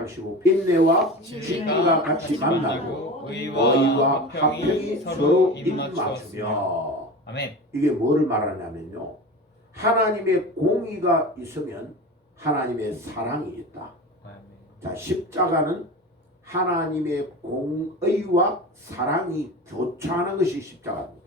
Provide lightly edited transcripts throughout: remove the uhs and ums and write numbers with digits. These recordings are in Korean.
85 인내와 진리가 같이 만나고 의와 화평이 서로 입맞추며. 아멘. 이게 뭐를 말하냐면요, 하나님의 공의가 있으면 하나님의 사랑이 있다. 아멘. 자, 십자가는 하나님의 공의와 사랑이 교차하는 것이 십자가입니다.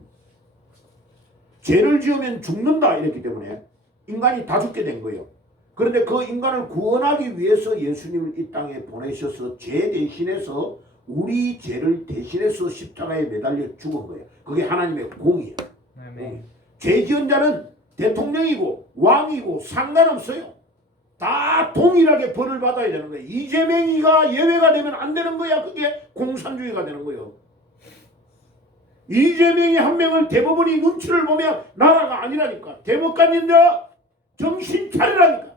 죄를 지으면 죽는다 이랬기 때문에 인간이 다 죽게 된 거예요. 그런데 그 인간을 구원하기 위해서 예수님을 이 땅에 보내셔서 죄 대신해서 우리 죄를 대신해서 십자가에 매달려 죽은 거예요. 그게 하나님의 공의예요. 아멘. 죄 지은 자는 대통령이고 왕이고 상관없어요. 다 동일하게 벌을 받아야 되는 거예요. 이재명이가 예외가 되면 안 되는 거야. 그게 공산주의가 되는 거예요. 이재명이 한 명을 대법원이 눈치를 보면 나라가 아니라니까. 대법관님들 정신 차리라니까.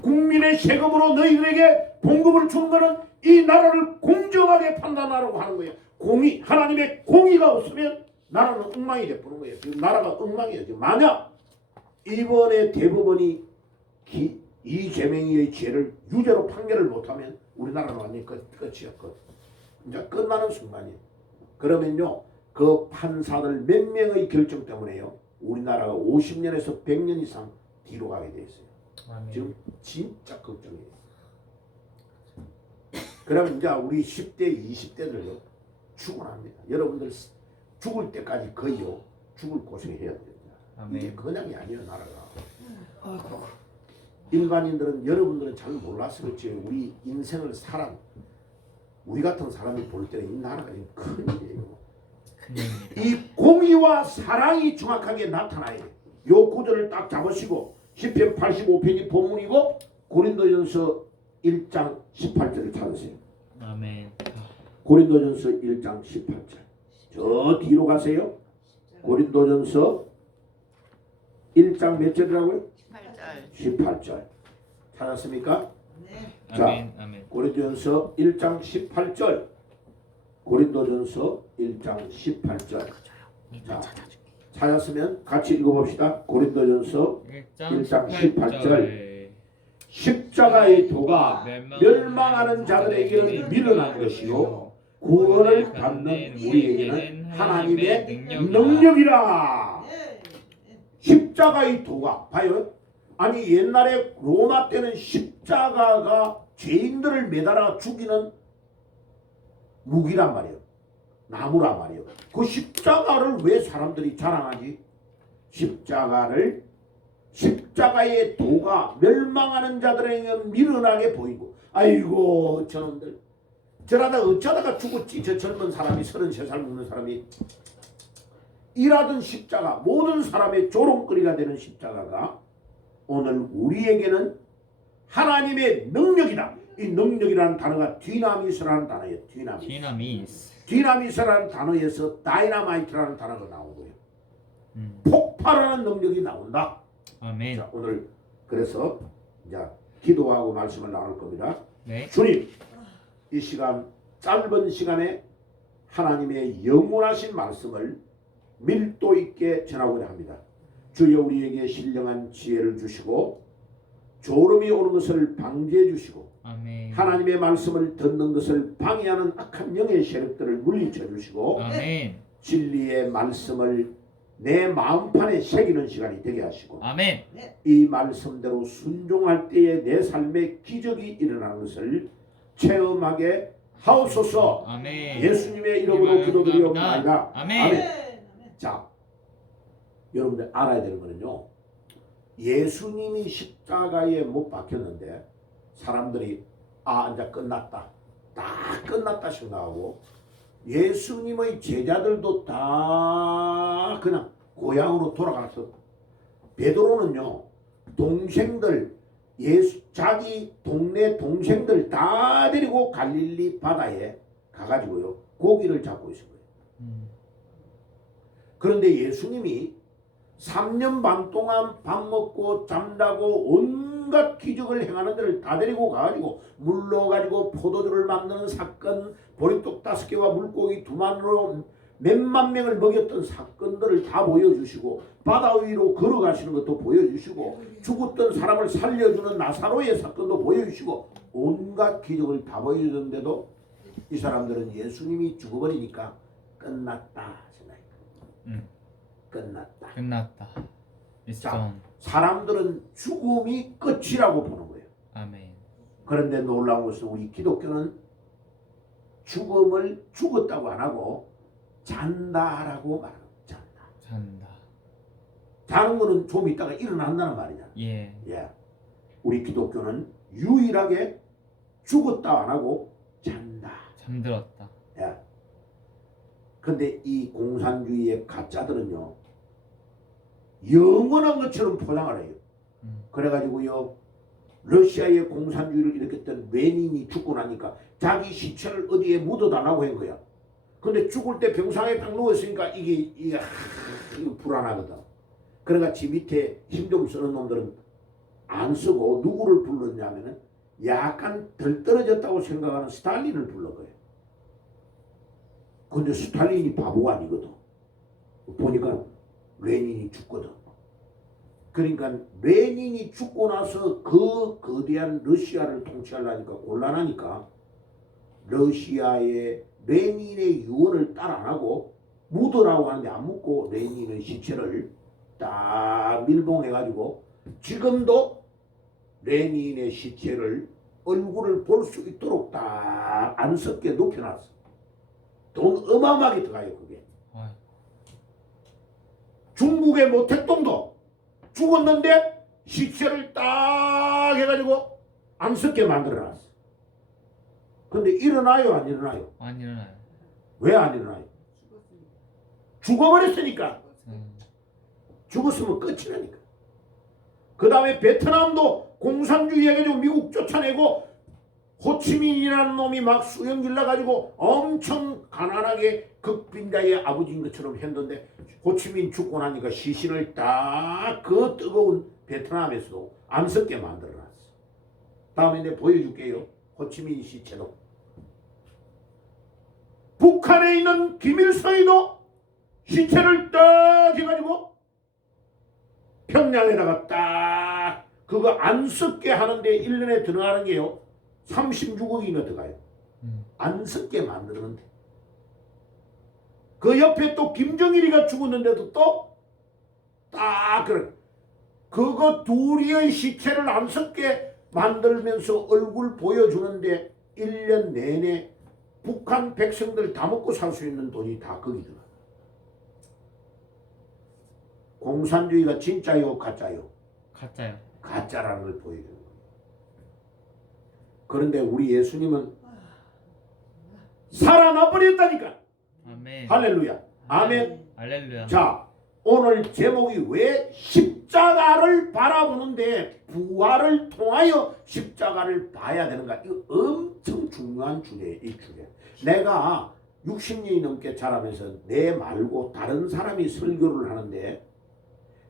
국민의 세금으로 너희들에게 봉급을 주는 거는 이 나라를 공정하게 판단하라고 하는 거예요. 공의, 하나님의 공의가 없으면 나라는 엉망이 되는 거예요. 지금 나라가 엉망이에요. 지금 만약 이번에 대법원이 이재명의 죄를 유죄로 판결을 못하면 우리나라는 완전히 끝이야. 이제 끝나는 순간이에요. 그러면요, 그 판사들 몇 명의 결정 때문에요, 우리나라가 50년에서 100년 이상 뒤로 가게 돼 있어요. 아멘. 지금 진짜 걱정이에요. 그러면 이제 우리 10대, 20대들요 죽어납니다. 여러분들 죽을 때까지 거의요 죽을 고생해야 됩니다. 이게 그냥이 아니에요, 나라가. 일반인들은, 여러분들은 잘 몰라서 그렇지, 우리 인생을 살아 우리 같은 사람이 볼 때는 이 나라가 지금 큰일이에요. 이 공의와 사랑이 정확하게 나타나야 돼요. 요 구절을 딱 잡으시고, 시편 85편이 본문이고 고린도전서 1장 18절을 찾으세요. 아멘. 고린도전서 1장 18절. 저 뒤로 가세요. 고린도전서 1장 몇 절이라고요? 18절. 찾았습니까? 네. 자, 아멘. 아멘. 고린도전서 1장 18절. 고린도전서 1장 18절. 자, 찾았으면 같이 읽어봅시다. 고린도전서 1장 18절. 십자가의 도가 멸망하는 자들에게는 미련한 것이요 구원을 받는 우리에게는 하나님의 능력이라. 십자가의 도가, 봐요. 아니 옛날에 로마 때는 십자가가 죄인들을 매달아 죽이는 무기란 말이에요. 나무란 말이에요. 그 십자가를 왜 사람들이 자랑하지? 십자가의 도가 멸망하는 자들에게 미련하게 보이고, 아이고 저놈들 저러다 어쩌다가 죽었지. 저 젊은 사람이 33살 먹는 사람이 일하던 십자가, 모든 사람의 조롱거리가 되는 십자가가 오늘 우리에게는 하나님의 능력이다. 이 능력이라는 단어가 디나미스라는 단어예요. 디나미스라는 단어에서 다이나마이트라는 단어가 나오고요. 폭발하는 능력이 나온다. 아멘. 자, 오늘 그래서 이제 기도하고 말씀을 나눌 겁니다. 네. 주님, 이 시간 짧은 시간에 하나님의 영원하신 말씀을 밀도 있게 전하고자 합니다. 주여 우리에게 신령한 지혜를 주시고 졸음이 오는 것을 방지해 주시고 아멘. 하나님의 말씀을 듣는 것을 방해하는 악한 영의 세력들을 물리쳐 주시고 아멘. 진리의 말씀을 내 마음판에 새기는 시간이 되게 하시고 아멘. 이 말씀대로 순종할 때에 내 삶에 기적이 일어나는 것을 체험하게 하옵소서. 아멘. 예수님의 이름으로 기도드리옵나이다. 아멘. 아멘. 자, 여러분들 알아야 되는 거는요, 예수님이 십자가에 못 박혔는데 사람들이 이제 끝났다, 다 끝났다 생각하고 예수님의 제자들도 다 그냥 고향으로 돌아갔어. 베드로는요, 동생들, 자기 동네 동생들 다 데리고 갈릴리 바다에 가가지고요 고기를 잡고 있을 거예요. 그런데 예수님이 3년 반 동안 밥 먹고 잠자고 온갖 기적을 행하는 데를 다 데리고 가가지고 물로 가지고 포도주를 만드는 사건, 보리떡 5개와 물고기 2마리로 몇만 명을 먹였던 사건들을 다 보여주시고 바다 위로 걸어가시는 것도 보여주시고 죽었던 사람을 살려주는 나사로의 사건도 보여주시고 온갖 기적을 다 보여줬는데도 이 사람들은 예수님이 죽어버리니까 끝났다 생각해요. 끝났다. 끝났다. It's 자, done. 사람들은 죽음이 끝이라고 보는 거예요. 아멘. 그런데 놀라운 것은 우리 기독교는 죽음을 죽었다고 안 하고 잔다라고 말합니다. 잔다. 잔다. 자는 거는 좀 있다가 일어난다는 말이잖아. 예. 예. 우리 기독교는 유일하게 죽었다 안 하고 잔다. 잠들었다. 예. 근데 이 공산주의의 가짜들은요, 영원한 것처럼 포장을 해요. 그래가지고요, 러시아의 공산주의를 일으켰던 레닌이 죽고 나니까 자기 시체를 어디에 묻어달라고 한 거야. 근데 죽을 때 병상에 딱 누웠으니까 이게 불안하거든. 그러니까 지 밑에 힘 좀 쓰는 놈들은 안 쓰고 누구를 불렀냐면은 약간 덜 떨어졌다고 생각하는 스탈린을 불러 거예요. 근데 스탈린이 바보가 아니거든. 보니까 레닌이 죽거든. 그러니까 레닌이 죽고 나서 그 거대한 러시아를 통치하려니까 곤란하니까 러시아의 레닌의 유언을 따라 안 하고 묻으라고 하는데 안 묻고 레닌의 시체를 딱 밀봉해가지고 지금도 레닌의 시체를 얼굴을 볼 수 있도록 딱 안석게 눕혀놨어. 돈 어마어마하게 들어가요 그게. 중국의 모택동도 죽었는데 시체를 딱 해가지고 안석게 만들어놨어. 근데 일어나요 안 일어나요? 안 일어나요. 왜 안 일어나요? 죽어버렸으니까. 죽었으면 끝이라니까. 그 다음에 베트남도 공산주의 해가지고 미국 쫓아내고 호치민이라는 놈이 막 수영길 나가지고 엄청 가난하게 극빈자의 아버지인 것처럼 했는데 호치민 죽고 나니까 시신을 딱 그 뜨거운 베트남에서도 안석게 만들어놨어. 다음에 내가 보여줄게요. 호치민 시체도. 북한에 있는 김일성이도 시체를 딱 해가지고 평양에다가 딱 그거 안석게 하는데 1년에 들어가는 게요 36억이나 들어가요. 안석게 만드는데 그 옆에 또 김정일이가 죽었는데도 또 딱 그래. 그거 둘이의 시체를 안석게 만들면서 얼굴 보여주는데 1년 내내 북한 백성들 다 먹고 살 수 있는 돈이 다 거기 들어가. 공산주의가 진짜요 가짜요? 가짜요. 가짜라는 걸 보여주는 거예요. 그런데 우리 예수님은 살아나 버렸다니까. 아멘. 할렐루야. 아멘. 할렐루야. 자, 오늘 제목이 왜 십자가를 바라보는데 부활을 통하여 십자가를 봐야 되는가? 이거 엄청 중요한 주제예요. 이 주제. 내가 60년이 넘게 자라면서 내 말고 다른 사람이 설교를 하는데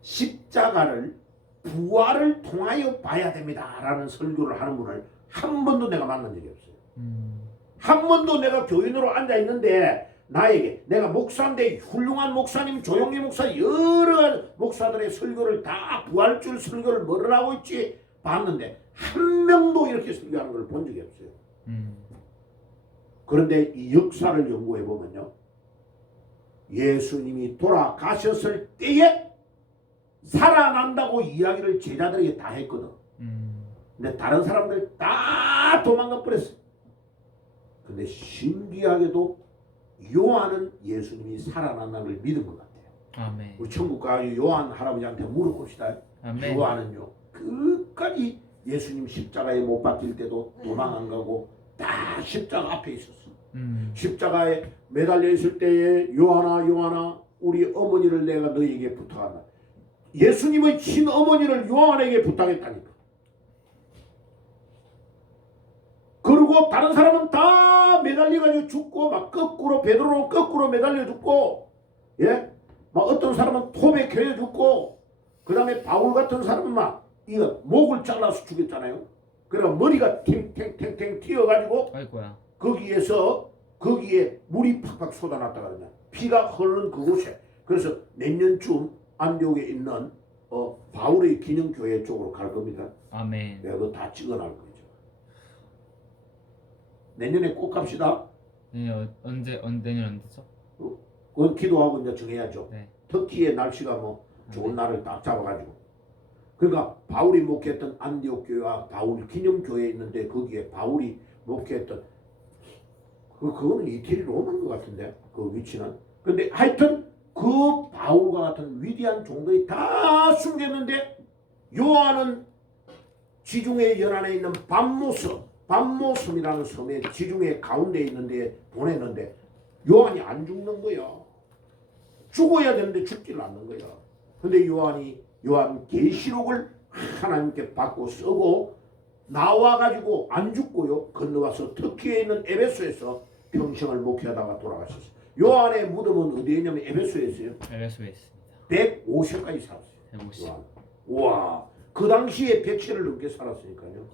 십자가를 부활을 통하여 봐야 됩니다 라는 설교를 하는 분을 한 번도 내가 만난 적이 없어요. 한 번도 내가 교인으로 앉아있는데 나에게 내가 목사인데 훌륭한 목사님 조용히 목사 여러 목사들의 설교를 다 부활절 설교를 뭐를 하고 있지 봤는데 한 명도 이렇게 설교하는 걸 본 적이 없어요. 그런데 이 역사를 연구해 보면요 예수님이 돌아가셨을 때에 살아난다고 이야기를 제자들에게 다 했거든. 근데 다른 사람들 다 도망가 버렸어. 근데 신기하게도 요한은 예수님이 살아난다는 걸 믿은 것 같아요. 아멘. 우리 천국 가 요한 할아버지한테 물어봅시다. 아멘. 요한은요 끝까지 예수님 십자가에 못 박힐 때도 도망 안 가고 다 십자가 앞에 있었어. 십자가에 매달려 있을 때에 요한아 우리 어머니를 내가 너에게 부탁한다. 예수님의 친어머니를 요한에게 부탁했다니까. 그리고 다른 사람은 다 매달려가지고 죽고 막 거꾸로 베드로는 거꾸로 매달려 죽고 예? 막 어떤 사람은 톱에 겨여 죽고 그 다음에 바울 같은 사람은 막 이거 목을 잘라서 죽였잖아요. 그래서 머리가 탱탱탱탱 튀어가지고 아이고야. 거기에 물이 팍팍 쏟아났다 그러냐. 피가 흐르는 그곳에. 그래서 내년쯤 안디옥에 있는 바울의 기념교회 쪽으로 갈 겁니다. 아멘. 내가 그거 다 찍어놓을 거죠. 내년에 꼭 갑시다. 내년 내년 언제죠? 그건 기도하고 이제 정해야죠. 네. 터키의 날씨가 뭐 좋은 날을 딱 잡아가지고. 그러니까 바울이 목회했던 안디옥 교회와 바울 기념교회 있는데 거기에 바울이 목회했던 그거는 이태리 로마인 것 같은데 그 위치는. 근데 하여튼 그 바울과 같은 위대한 종들이 다 숨겼는데 요한은 지중해 연안에 있는 밤모섬이라는 섬에 지중해 가운데 있는데 보냈는데 요한이 안 죽는 거야. 죽어야 되는데 죽지를 않는 거야. 근데 요한 계시록을 하나님께 받고 쓰고 나와가지고 안 죽고요. 건너가서 터키에 있는 에베소에서 평생을 목회하다가 돌아가셨어요. 요한의 무덤은 어디에 있냐면 에베소에 있어요. 에베소에 있습니다. 150까지 살았어요. 150. 요한. 와, 그 당시에 100세를 넘게 살았으니까요.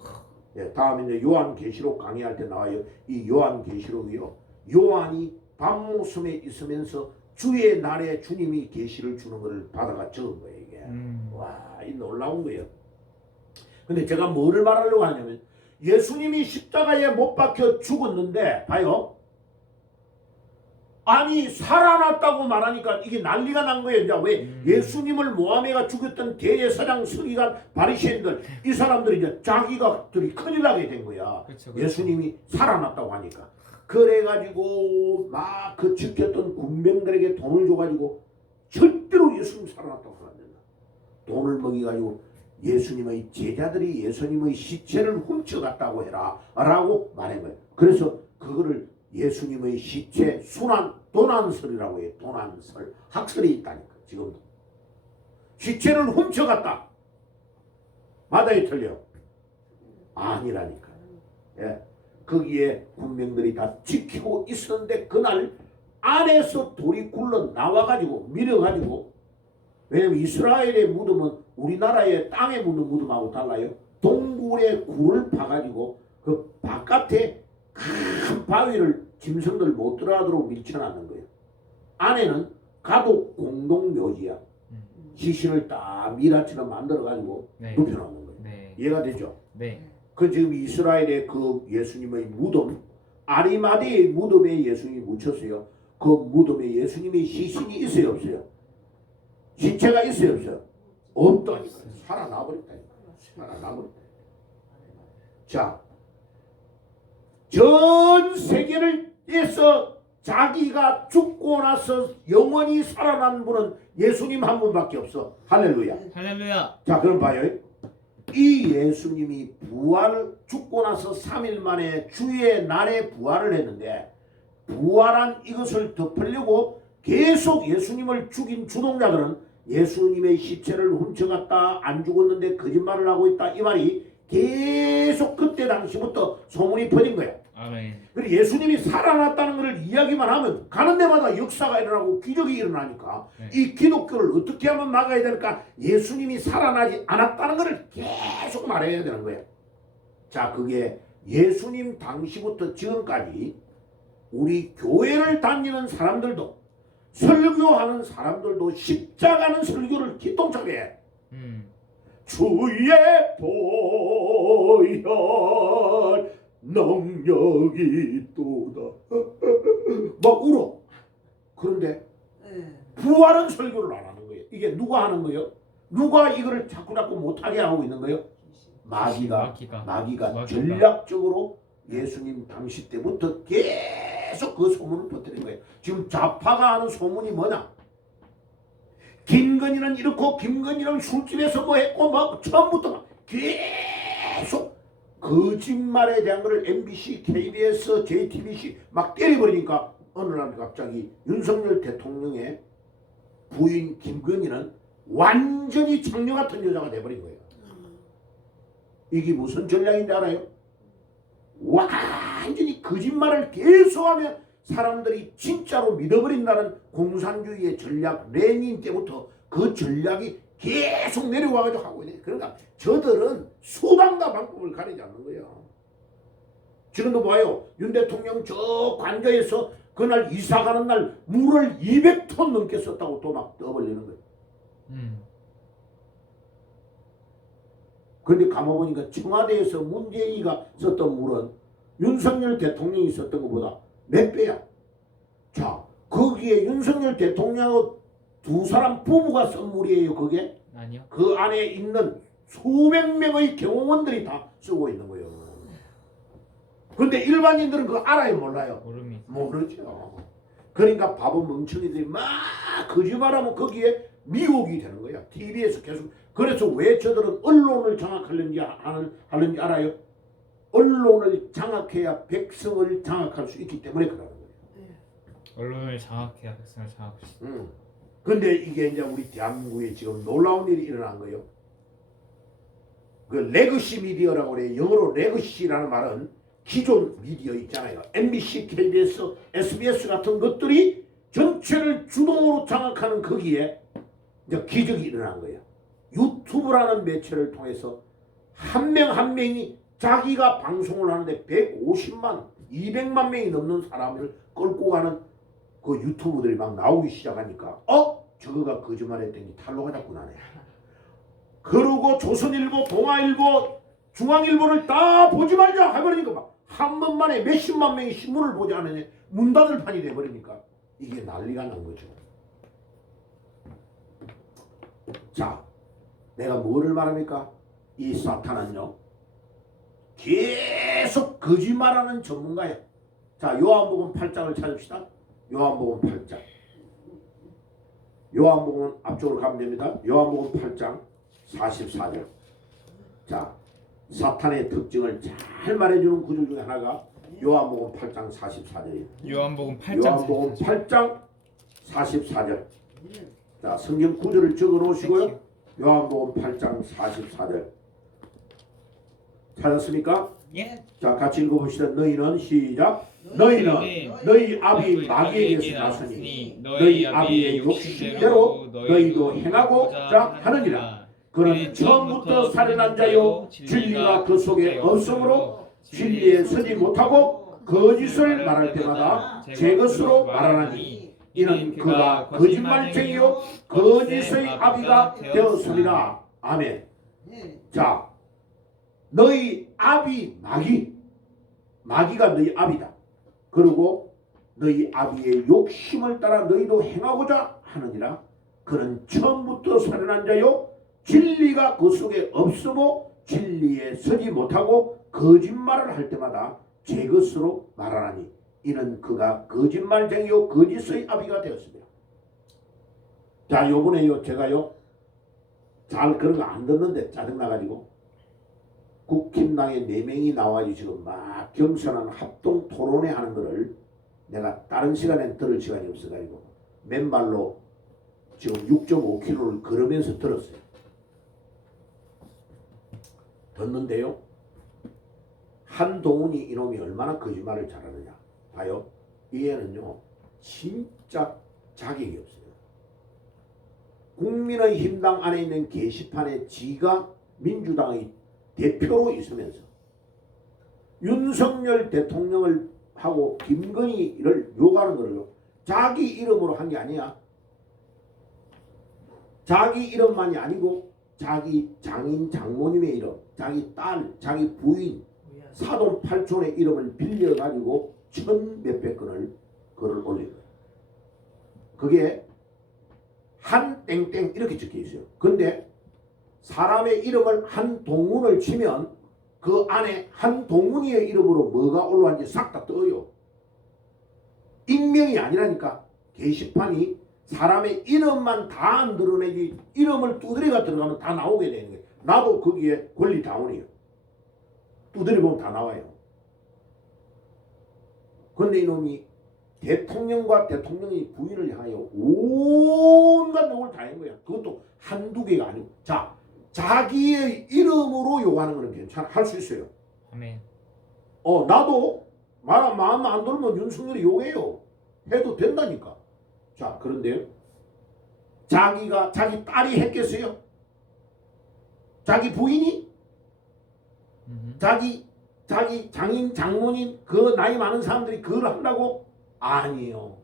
예, 다음에 이제 요한 계시록 강의할 때 나와요. 이 요한 계시록이요. 요한이 밤모섬에 있으면서 주의 날에 주님이 계시를 주는 것을 받아가 적은 거예요. 이게. 와, 이 놀라운 거예요. 근데 제가 뭐를 말하려고 하냐면 예수님이 십자가에 못 박혀 죽었는데 봐요. 아니 살아났다고 말하니까 이게 난리가 난 거예요. 이제 왜 예수님을 모하메가 죽였던 대제사장, 서기관, 바리새인들 이 사람들이 이제 자기가들이 큰일 나게 된 거야. 그쵸. 예수님이 살아났다고 하니까. 그래가지고 막 그 지켰던 군병들에게 돈을 줘가지고 절대로 예수님 살아났다고 하면 안 된다. 돈을 먹여가지고 예수님의 제자들이 예수님의 시체를 훔쳐갔다고 해라 라고 말한 거예요. 그래서 그거를 예수님의 시체 도난설이라고 해요. 도난설. 학설이 있다니까 지금도. 시체를 훔쳐갔다. 맞아요, 틀려? 아니라니까. 예. 거기에 군병들이 다 지키고 있었는데 그날 안에서 돌이 굴러 나와가지고 밀어가지고, 왜냐면 이스라엘의 무덤은 우리나라의 땅에 묻는 무덤하고 달라요. 동굴에 굴을 파가지고 그 바깥에 큰 바위를 짐승들 못 들어가도록 밀쳐놨는 거예요. 안에는 가독 공동묘지야. 시신을 딱 미라처럼 만들어가지고 네. 눕혀놓는 거예요. 네. 이해가 되죠? 네. 그 지금 이스라엘의 그 예수님의 무덤, 아리마대의 무덤에 예수님이 묻혔어요. 그 무덤에 예수님의 시신이 있어요, 없어요? 시체가 있어요, 없어요? 없다니까. 살아나버렸다니까. 살아나버렸다. 자, 전 세계를 위해서 자기가 죽고 나서 영원히 살아난 분은 예수님 한 분밖에 없어. 할렐루야. 할렐루야. 자, 그럼 봐요. 이 예수님이 죽고 나서 3일 만에 주의 날에 부활을 했는데, 부활한 이것을 덮으려고 계속 예수님을 죽인 주동자들은 예수님의 시체를 훔쳐갔다, 안 죽었는데 거짓말을 하고 있다, 이 말이 계속 그때 당시부터 소문이 퍼진 거야. 아멘. 그리고 예수님이 살아났다는 것을 이야기만 하면 가는 데마다 역사가 일어나고 기적이 일어나니까 네. 이 기독교를 어떻게 하면 막아야 될까? 예수님이 살아나지 않았다는 것을 계속 말해야 되는 거예요. 자, 그게 예수님 당시부터 지금까지 우리 교회를 다니는 사람들도, 설교하는 사람들도 십자가는 설교를 기똥차게 해. 주의 보혈 능력이 있도다 막 울어. 그런데 부활은 설교를 안 하는 거예요. 이게 누가 하는 거예요? 누가 이거를 자꾸 못하게 하고 있는 거예요? 마귀가 전략적으로 예수님 당시 때부터 계속 그 소문을 퍼뜨린 거예요. 지금 좌파가 하는 소문이 뭐냐? 김건희는 이렇고 김건희는 술집에서 뭐 했고 막 처음부터 막 계속 거짓말에 대한 것을 MBC, KBS, JTBC 막 때려버리니까 어느 날 갑자기 윤석열 대통령의 부인 김건희는 완전히 장녀 같은 여자가 돼버린 거예요. 이게 무슨 전략인지 알아요? 완전히 거짓말을 계속하면 사람들이 진짜로 믿어버린다는 공산주의의 전략, 레닌 때부터 그 전략이 계속 내려와가지고 하고 있네. 그러니까 저들은 수단과 방법을 가리지 않는 거예요. 지금도 봐요. 윤 대통령 저 관저에서 그날 이사 가는 날 물을 200톤 넘게 썼다고 또 막 떠벌리는 거예요. 그런데 가만보니까 청와대에서 문재인이가 썼던 물은 윤석열 대통령이 썼던 것보다 몇 배야. 자, 거기에 윤석열 대통령하고 두 사람 부부가 쓴 물이에요. 그게 아니요. 그 안에 있는 수백 명의 경호원들이 다 쓰고 있는 거예요. 근데 일반인들은 그거 알아요, 몰라요? 모르죠. 그러니까 바보 멍청이들이 막 거짓말하면 거기에 미혹이 되는 거야. TV에서 계속. 그래서 왜 저들은 언론을 장악하려는지 하는지 알아요? 언론을 장악해야 백성을 장악할 수 있기 때문에 그러는 거예요. 언론을 장악해야 백성을 장악할 수 있어요. 근데 이게 이제 우리 대한민국에 지금 놀라운 일이 일어난 거예요. 그 레거시 미디어라고 그래요. 영어로 레거시라는 말은 기존 미디어 있잖아요. MBC, KBS, SBS 같은 것들이 전체를 주동으로 장악하는 거기에 이제 기적이 일어난 거예요. 유튜브라는 매체를 통해서 한 명 한 명이 자기가 방송을 하는데 150만, 200만 명이 넘는 사람을 끌고 가는 그 유튜브들이 막 나오기 시작하니까 저거가 거짓말했더니 탄로가 자꾸 나네. 그러고 조선일보, 동아일보, 중앙일보를 다 보지 말자 해버리니까 막 한 번만에 몇십만 명이 신문을 보지 않으냐 문 닫을 판이 돼버리니까 이게 난리가 난 거죠. 자, 내가 뭐를 말합니까? 이 사탄은요 계속 거짓말하는 전문가야. 자, 요한복음 8장을 찾읍시다. 요한복음 8장. 요한복음 앞쪽으로 가면 됩니다. 요한복음 8장 44절. 자, 사탄의 특징을 잘 말해주는 구절 중에 하나가 요한복음 8장 44절이에요. 요한복음 8장 44절. 자, 성경 구절을 적어 놓으시고요. 요한복음 8장 44절. 찾았습니까? 예. 자, 같이 읽어봅시다. 너희는 시작. 너희는 너희 아비 마귀에게서 나서니 너희 아비의 욕심대로 너희도 행하고자 하느니라. 그는 처음부터 살인한 자요 진리가 그 속에 없으므로 진리에 서지 못하고 거짓을 말할 때마다 제 것으로 말하나니 이는 그가 거짓말쟁이요 거짓의 아비가 되었습니다. 아멘. 자, 너희 아비 마귀가 너희 아비다. 그리고 너희 아비의 욕심을 따라 너희도 행하고자 하느니라. 그는 처음부터 살인한 자요 진리가 그 속에 없으므로 진리에 서지 못하고 거짓말을 할 때마다 제 것으로 말하나니 이는 그가 거짓말쟁이요 거짓의 아비가 되었습니다. 자, 요번에요 제가요 잘 그런 거 안 듣는데 짜증나가지고 국힘당에 4명이 나와가지고 지금 막 경선하는 합동 토론회 하는 거를 내가 다른 시간엔 들을 시간이 없어가지고 맨발로 지금 6.5km를 걸으면서 들었어요. 듣는데요. 한동훈이 이놈이 얼마나 거짓말을 잘하느냐. 봐요. 이 애는요. 진짜 자격이 없어요. 국민의힘당 안에 있는 게시판에 지가 민주당의 대표로 있으면서 윤석열 대통령을 하고 김건희를 욕하는 거를요. 자기 이름으로 한 게 아니야. 자기 이름만이 아니고 자기 장인 장모님의 이름, 자기 딸, 자기 부인, 사돈 팔촌의 이름을 빌려가지고 1,000몇백 건을 글을 올린 거예요. 그게 한 땡땡 이렇게 적혀 있어요. 근데 사람의 이름을 한동훈을 치면 그 안에 한동훈이의 이름으로 뭐가 올라왔는지 싹 다 떠요. 익명이 아니라니까. 게시판이 사람의 이름만 다 드러내지 이름을 두드려가 들어가면 다 나오게 되는 거예요. 나도 거기에 권리 다운이에요. 두드려 보면 다 나와요. 그런데 이놈이 대통령과 대통령의 부인을 향하여 온갖 욕을 다 한 거야. 그것도 한두 개가 아니고. 자, 자기의 이름으로 욕하는 거는 괜찮아. 할 수 있어요. 아멘. 나도 마음 안 들면 윤석열이 욕해요. 해도 된다니까. 자, 그런데 자기가 자기 딸이 했겠어요? 자기 부인이? 자기 장인 장모님 그 나이 많은 사람들이 그걸 한다고? 아니요.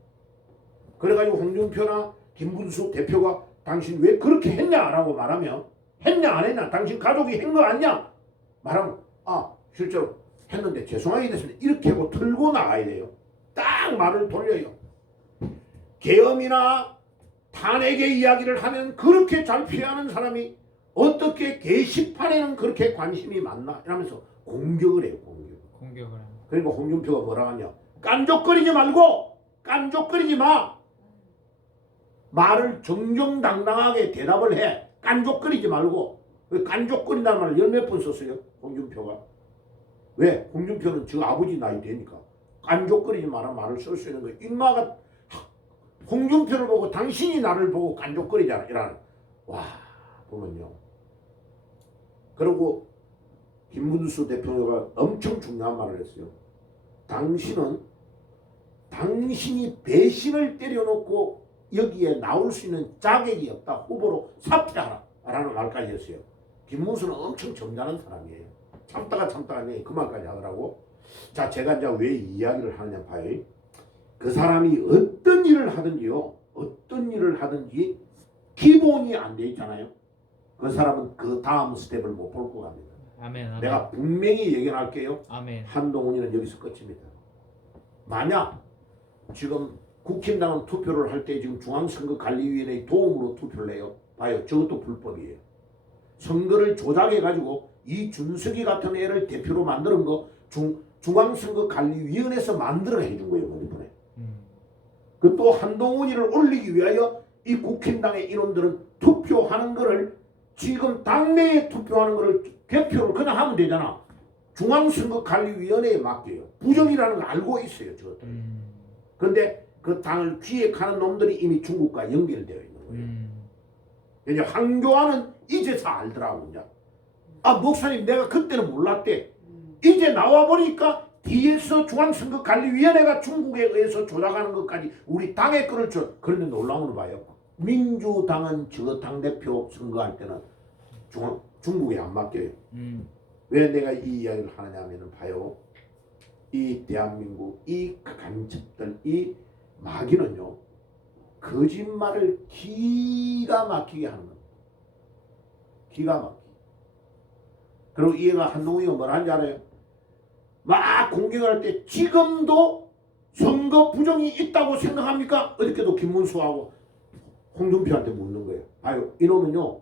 그래가지고 홍준표나 김문수 대표가 당신 왜 그렇게 했냐라고 말하면 했냐 안 했냐 당신 가족이 한 거 아니냐 말하면 실제로 했는데 죄송하게 됐습니다 이렇게 하고 틀고 나가야 돼요. 딱 말을 돌려요. 계엄이나 탄핵의 이야기를 하면 그렇게 잘 피하는 사람이 어떻게 게시판에는 그렇게 관심이 많나 이러면서 공격을 해요. 공격을 하는. 그리고 홍준표가 뭐라 하냐 깐족거리지 말고 깐족거리지 마 말을 정정당당하게 대답을 해. 깐족거리지 말고. 깐족거린다는 말을 열 몇 번 썼어요 홍준표가. 왜? 홍준표는 저 아버지 나이 되니까 깐족거리지 마라 말을 쓸 수 있는 거예요. 인마가 홍준표를 보고 당신이 나를 보고 깐족거리잖아 이라는. 와 보면요. 그리고 김문수 대표가 엄청 중요한 말을 했어요. 당신은 당신이 배신을 때려놓고 여기에 나올 수 있는 자격이 없다. 후보로 사퇴하라 라는 말까지 했어요. 김문수는 엄청 점잖은 사람이에요. 참다가 그 말까지 하더라고. 자 제가 이제 왜 이 이야기를 하느냐 봐요. 그 사람이 어떤 일을 하든지 기본이 안 돼 있잖아요. 그 사람은 그 다음 스텝을 못 볼 것 같습니다. 아멘. 내가 분명히 얘기할게요. 아멘. 한동훈이는 여기서 끝입니다. 만약 지금 국힘당은 투표를 할 때 지금 중앙선거관리위원회의 도움으로 투표를 해요. 봐요. 저것도 불법이에요. 선거를 조작해가지고 이준석이 같은 애를 대표로 만드는 거 중앙선거관리위원회에서 만들어 해준 거예요. 이번에. 그 또 한동훈이를 올리기 위하여 이 국힘당의 인원들은 투표하는 거를 지금 당내에 투표하는 거를 개표를 그냥 하면 되잖아. 중앙선거관리위원회에 맡겨요. 부정이라는 걸 알고 있어요. 저것들. 그런데 그 당을 기획하는 놈들이 이미 중국과 연결되어 있는 거예요. 이제 황교안은 이제서 알더라고. 이제. 목사님 내가 그때는 몰랐대. 이제 나와보니까 뒤에서 중앙선거관리위원회가 중국에 의해서 조작하는 것까지 우리 당의 거를 그런데 놀라운 걸 봐요. 민주당은 저 당대표 선거할 때는 중국에 안 맡겨요. 왜 내가 이 이야기를 하느냐 하면 봐요. 이 대한민국 이 간첩들 이 마귀는요 거짓말을 기가 막히게 하는 겁니다. 기가 막히게. 그리고 얘가 한동훈이가 뭐라 하는지 알아요? 막 공격할 때 지금도 선거 부정이 있다고 생각합니까? 어저께도 김문수하고 홍준표한테 묻는 거예요. 아유 이놈은요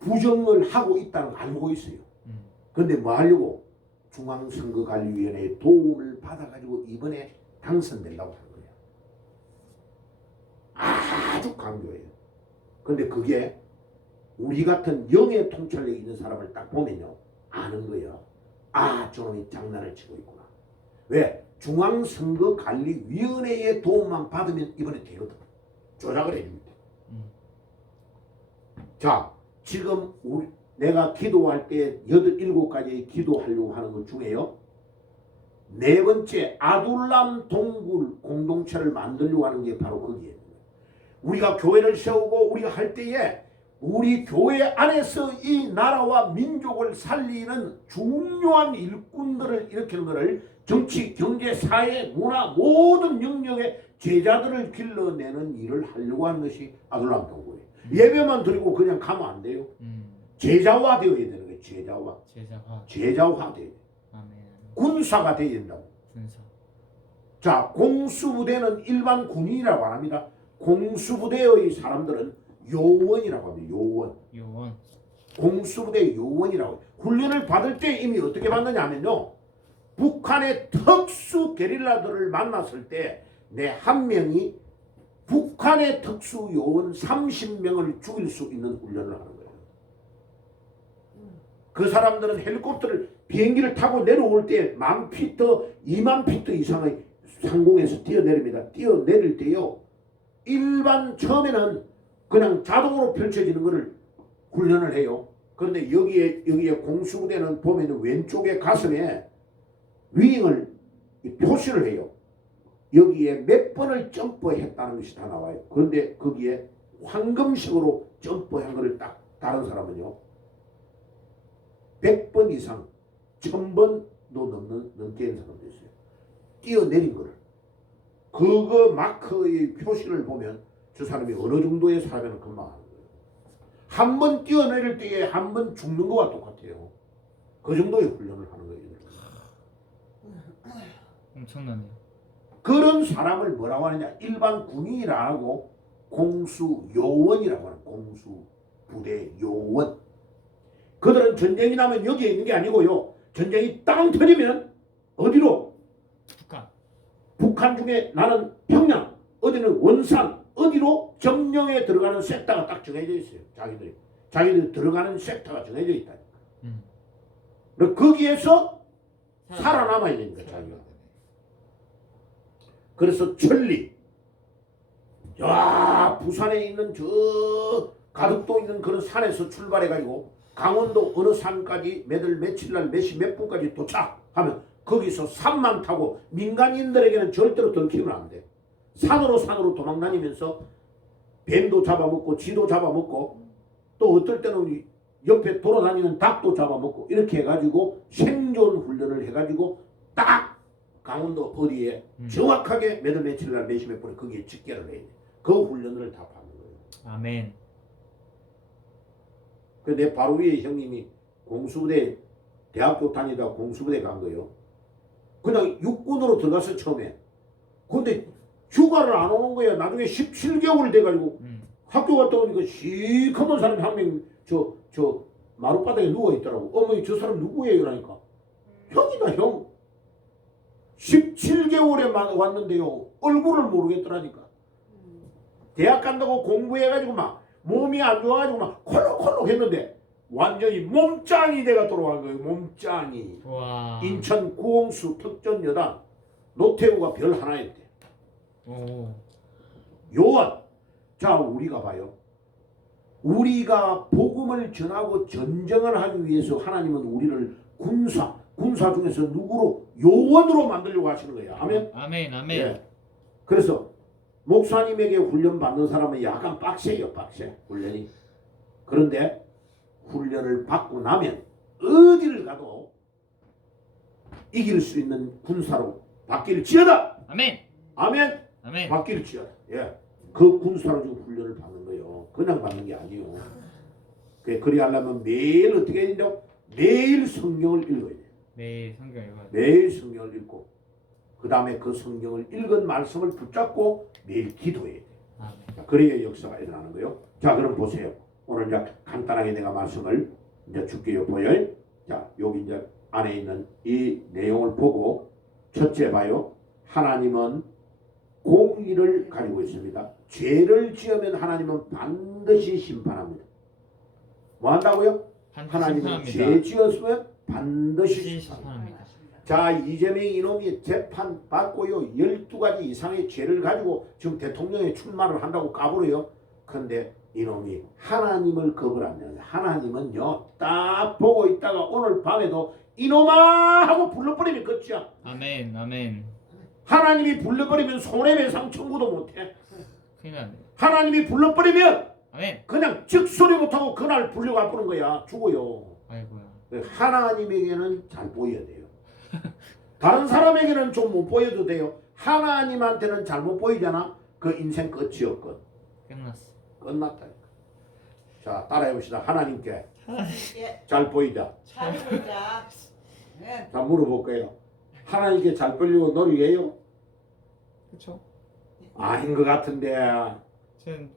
부정을 하고 있다는 걸 알고 있어요. 그런데 뭐 하려고? 중앙선거관리위원회의 도움을 받아가지고 이번에 당선된다고 하는 거예요. 아주 강조해요. 그런데 그게 우리 같은 영의 통찰력이 있는 사람을 딱 보면요 아는 거예요. 저놈이 장난을 치고 있구나. 왜? 중앙선거관리위원회의 도움만 받으면 이번에 되거든. 조작을 해줍니다. 자 지금 내가 기도할 때 7가지의 기도하려고 하는 것 중에요. 4번째 아둘람 동굴 공동체를 만들려고 하는 게 바로 거기에요. 우리가 교회를 세우고 우리가 할 때에 우리 교회 안에서 이 나라와 민족을 살리는 중요한 일꾼들을 일으키는 것을 정치, 경제, 사회, 문화 모든 영역의 제자들을 길러내는 일을 하려고 하는 것이 아둘람 동굴이에요. 예배만 드리고 그냥 가면 안 돼요. 제자화 되어야 되는 거예요. 제자화 되어야 돼요. 군사가 되어야 된다고. 자, 공수부대는 일반 군인이라고 안 합니다. 공수부대의 사람들은 요원이라고 합니다. 요원. 공수부대 요원이라고. 훈련을 받을 때 이미 어떻게 받느냐 하면요. 북한의 특수 게릴라들을 만났을 때 내 한 명이 북한의 특수 요원 30명을 죽일 수 있는 훈련을 하는 거예요. 그 사람들은 헬리콥터를 비행기를 타고 내려올 때 1000피트, 2000피트 이상의 상공에서 뛰어내립니다. 뛰어내릴 때요. 일반 처음에는 그냥 자동으로 펼쳐지는 것을 훈련을 해요. 그런데 여기에 공수부대는 보면 왼쪽에 가슴에 위잉을 표시를 해요. 여기에 몇 번을 점프했다는 것이 다 나와요. 그런데 거기에 황금식으로 점프한 것을 딱 다른 사람은요 100번 이상 1000번도 넘게 한 사람도 있어요. 뛰어내린 거를 그거 마크의 표시를 보면 저 사람이 어느 정도의 사람이라는 금방 아는 거예요. 한 번 뛰어내릴 때에 한 번 죽는 거와 똑같아요. 그 정도의 훈련을 하는 거예요. 엄청나네요. 그런 사람을 뭐라고 하느냐? 일반 군인이라 하고 공수 요원이라고 하는 공수 부대 요원. 그들은 전쟁이 나면 여기에 있는 게 아니고요. 전쟁이 땅 터지면 어디로? 북한. 북한 중에 나는 평양, 어디는 원산, 어디로 점령에 들어가는 섹터가 딱 정해져 있어요. 자기들이 들어가는 섹터가 정해져 있다. 거기에서 살아남아야 되니까 자기가. 그래서 천리, 야 부산에 있는 저 가덕도 있는 그런 산에서 출발해가지고 강원도 어느 산까지 매달 며칠날 몇 시 몇 분까지 도착하면 거기서 산만 타고 민간인들에게는 절대로 들키면 안 돼. 산으로 도망다니면서 뱀도 잡아먹고 쥐도 잡아먹고 또 어떨 때는 옆에 돌아다니는 닭도 잡아먹고 이렇게 해가지고 생존 훈련을 해가지고 딱 강원도 어디에 정확하게 몇 월 며칠 날 몇 시 몇 분에 거기에 집결을 해야 돼. 그 훈련을 다 받는 거예요. 아멘. 그 내 바로 위에 형님이 공수부대 대학교 다니다 공수부대 간 거예요. 그냥 육군으로 들어가서 처음에. 근데 휴가를 안 오는 거야. 나중에 17개월 돼가지고 학교 갔다 오니까 시커먼 사람이 한 명 저 마룻바닥에 누워있더라고. 어머니 저 사람 누구예요? 그러니까 형이다 형. 17개월에 왔는데요. 얼굴을 모르겠더라니까. 대학 간다고 공부해가지고 막 몸이 안 좋아가지고 막 콜록콜록 했는데 완전히 몸짱이 돼가 돌아간 거예요. 몸짱이. 와. 인천 구홍수 특전여단 노태우가 별 하나였대. 오. 요원. 자 우리가 봐요. 우리가 복음을 전하고 전쟁을 하기 위해서 하나님은 우리를 군사 중에서 누구로? 요원으로 만들려고 하시는 거예요. 아멘. 아멘. 아멘. 예. 그래서 목사님에게 훈련 받는 사람은 약간 빡세요. 빡세 훈련이. 그런데 훈련을 받고 나면 어디를 가도 이길 수 있는 군사로 바뀔지어다. 아멘. 아멘. 아멘. 바뀔지어다. 예. 그 군사로 지금 훈련을 받는 거예요. 그냥 받는 게 아니에요. 그리 하려면 매일 어떻게 해야 된다고? 매일 성경을 읽어야 돼요. 매일 성경 읽어야 돼. 매일 성경을 읽고 그 다음에 그 성경을 읽은 말씀을 붙잡고 매일 기도해야 돼요. 아멘. 그래야 역사가 일어나는 거예요. 자 그럼 보세요. 오늘 이제 간단하게 내가 말씀을 이제 줄게요. 보여요. 자 여기 이제 안에 있는 이 내용을 보고 첫째 봐요. 하나님은 공의를 가지고 있습니다. 죄를 지으면 하나님은 반드시 심판합니다. 뭐 한다고요? 하나님은 죄 지었으면 반드시 심판합니다. 자 이재명이 이놈이 재판 받고요. 12가지 이상의 죄를 가지고 지금 대통령에 출마를 한다고 까불어요. 그런데 이놈이 하나님을 겁을 안 내요. 하나님은요 딱 보고 있다가 오늘 밤에도 이놈아 하고 불러버리면 끝이야. 아멘. 아멘. 하나님이 불러버리면 손해배상 청구도 못해. 큰일 나네. 하나님이 불러버리면 아멘. 그냥 즉소리 못하고 그날 불려가 버는 거야. 죽어요. 아이고야. 하나님에게는 잘 보여야 돼요. 다른 사람에게는 좀 못 보여도 돼요. 하나님한테는 잘못 보이잖아. 그 인생 끝이요. 끝. 끝났어. 끝났다니까. 자 따라해봅시다. 하나님께 예, 잘 보이자. 잘 보자. 네. 자 물어볼 거예요. 하나님께 잘 보이려고 노력해요? 그렇죠. 아닌 것 같은데. 저는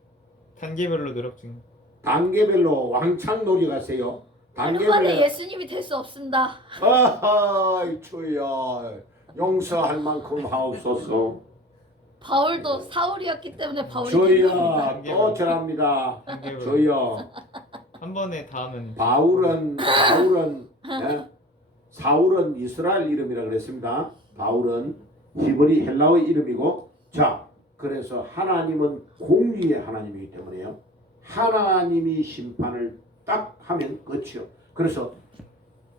단계별로 노력 중. 단계별로 왕창 노력하세요. 단계별로. 예수님이 될 수 없습니다. 아하 주여 용서할 만큼 하옵소서. 바울도 사울이었기 때문에 바울이 된 겁니다. 주여 또 절합니다. 단계별로. 주여 한 번에 다 하면 바울은 예? 사울은 이스라엘 이름이라 그랬습니다. 바울은 히브리 헬라어 이름이고 자 그래서 하나님은 공의의 하나님이기 때문에요. 하나님이 심판을 딱 하면 끝이요. 그래서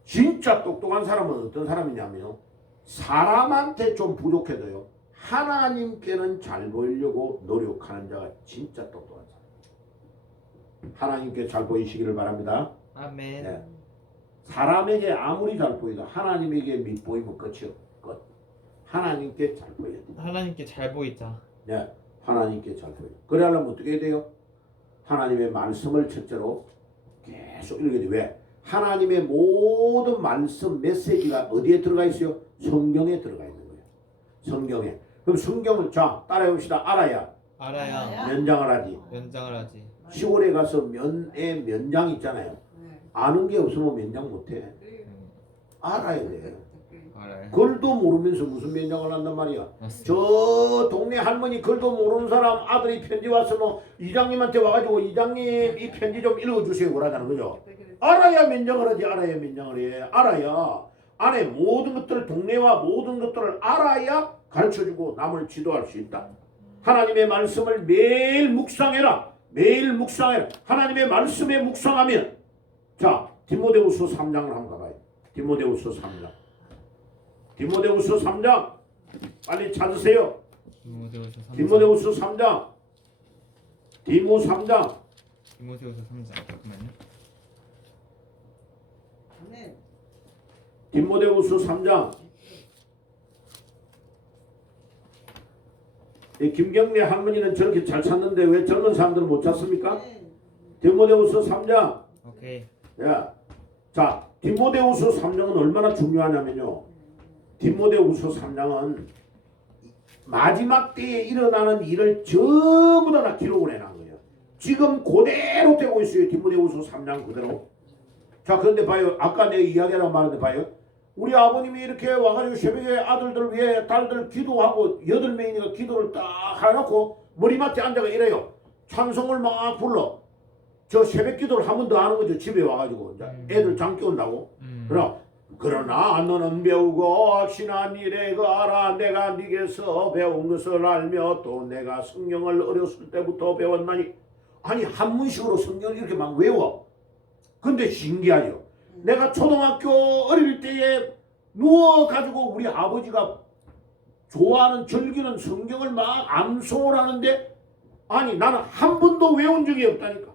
진짜 똑똑한 사람은 어떤 사람이냐면요. 사람한테 좀 부족해도요. 하나님께는 잘 보이려고 노력하는 자가 진짜 똑똑한 사람. 하나님께 잘 보이시기를 바랍니다. 아멘. 네. 사람에게 아무리 잘 보이도 하나님에게 밉보이면 끝이요. 끝. 하나님께 잘 보여야 돼. 하나님께 잘 보이자. 네, 하나님께 잘 보여. 그래 하려면 어떻게 해야 돼요? 하나님의 말씀을 첫째로 계속 읽어야 돼. 왜? 하나님의 모든 말씀 메시지가 어디에 들어가 있어요? 성경에 들어가 있는 거예요. 성경에. 그럼 성경을 자 따라해 봅시다. 알아야 알아야 면장을 하지. 연장을 하지. 시골에 가서 면장 있잖아요. 아는 게 없으면 면장 못해. 알아야 돼. 알아요. 글도 모르면서 무슨 면장을 한단 말이야. 맞습니다. 저 동네 할머니 글도 모르는 사람 아들이 편지 왔으면 이장님한테 와가지고 이장님 이 편지 좀 읽어주세요 그러자는 거죠. 알아야 면장을 하지. 알아야 면장을 해. 알아야 안에 모든 것들 동네와 모든 것들을 알아야 가르쳐주고 남을 지도할 수 있다. 하나님의 말씀을 매일 묵상해라. 매일 묵상해라. 하나님의 말씀에 묵상하면 자 디모데후서 3장을 한번 가봐요. 디모데후서 3장. 디모데후서 3장 빨리 찾으세요. 디모데후서 3장. 디모 3장. 디모데후서 3장. 잠깐만요. 디모데후서 3장. 이 김경래 할머니는 저렇게 잘 찾는데 왜 젊은 사람들은 못 찾습니까? 디모데후서 3장. 오케이. 야, 자 디모데후서 3장은 얼마나 중요하냐면요. 디모데후서 3장은 마지막 때에 일어나는 일을 전부 다 기록을 해놓은 거예요. 지금 그대로 되고 있어요. 디모데후서 3장 그대로. 자 그런데 봐요. 아까 내가 이야기하라고 말했는데 봐요. 우리 아버님이 이렇게 와가지고 새벽에 아들들 위해 딸들 기도하고 8명이니까 기도를 딱 해놓고 머리맡에 앉아가 이래요. 찬송을 막 불러. 저 새벽 기도를 한 번 더 하는 거죠. 집에 와가지고 애들 장 깨운다고. 그러나 너는 배우고 악신한 일에 알아. 내가 네게서 배운 것을 알며 또 내가 성경을 어렸을 때부터 배웠나니. 아니 한문식으로 성경을 이렇게 막 외워. 근데 신기하죠. 내가 초등학교 어릴 때에 누워가지고 우리 아버지가 좋아하는 즐기는 성경을 막 암송을 하는데 아니 나는 한 번도 외운 적이 없다니까.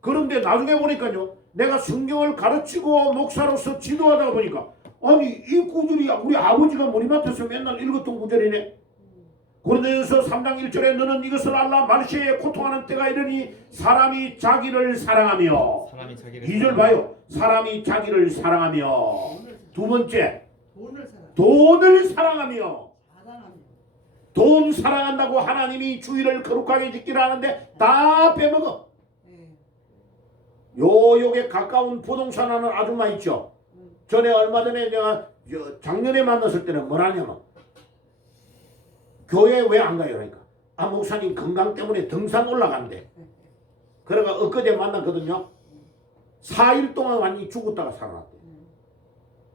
그런데 나중에 보니까요. 내가 성경을 가르치고 목사로서 지도하다 보니까 아니 이 구절이 우리 아버지가 머리맡에서 맨날 읽었던 구절이네. 고린도전서 3장 1절에 너는 이것을 알라. 말세에 고통하는 때가 이르니 사람이 자기를 사랑하며 2절 봐요. 사람이 자기를 사랑하며 두 번째 돈을 사랑하며 돈 사랑한다고 하나님이 주의를 거룩하게 지키라 하는데 다 빼먹어. 요역에 가까운 부동산 하는 아줌마 있죠. 전에 얼마 전에 내가 작년에 만났을 때는 뭐라냐면 교회 왜 안 가요? 그러니까 아 목사님 건강 때문에 등산 올라간대. 그래가 엊그제 만났거든요. 4일 동안 완전히 죽었다가 살아났대.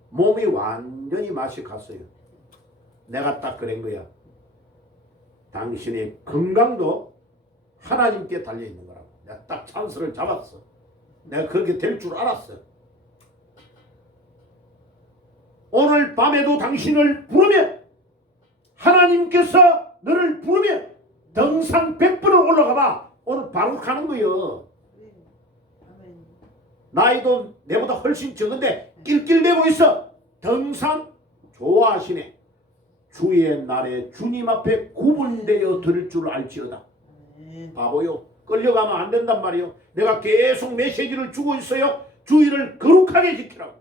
몸이 완전히 맛이 갔어요. 내가 딱 그런 거야. 당신의 건강도 하나님께 달려있는 거라고. 내가 딱 찬스를 잡았어. 내가 그렇게 될 줄 알았어. 오늘 밤에도 당신을 부르면 하나님께서 너를 부르면 등산 100번을 올라가봐. 오늘 바로 가는 거예요. 나이도 내보다 훨씬 적은데 낄낄대고 있어. 등산 좋아하시네. 주의 날에 주님 앞에 구분되어 들을 줄 알지어다. 바보요. 끌려가면 안 된단 말이요. 내가 계속 메시지를 주고 있어요. 주의를 거룩하게 지키라고.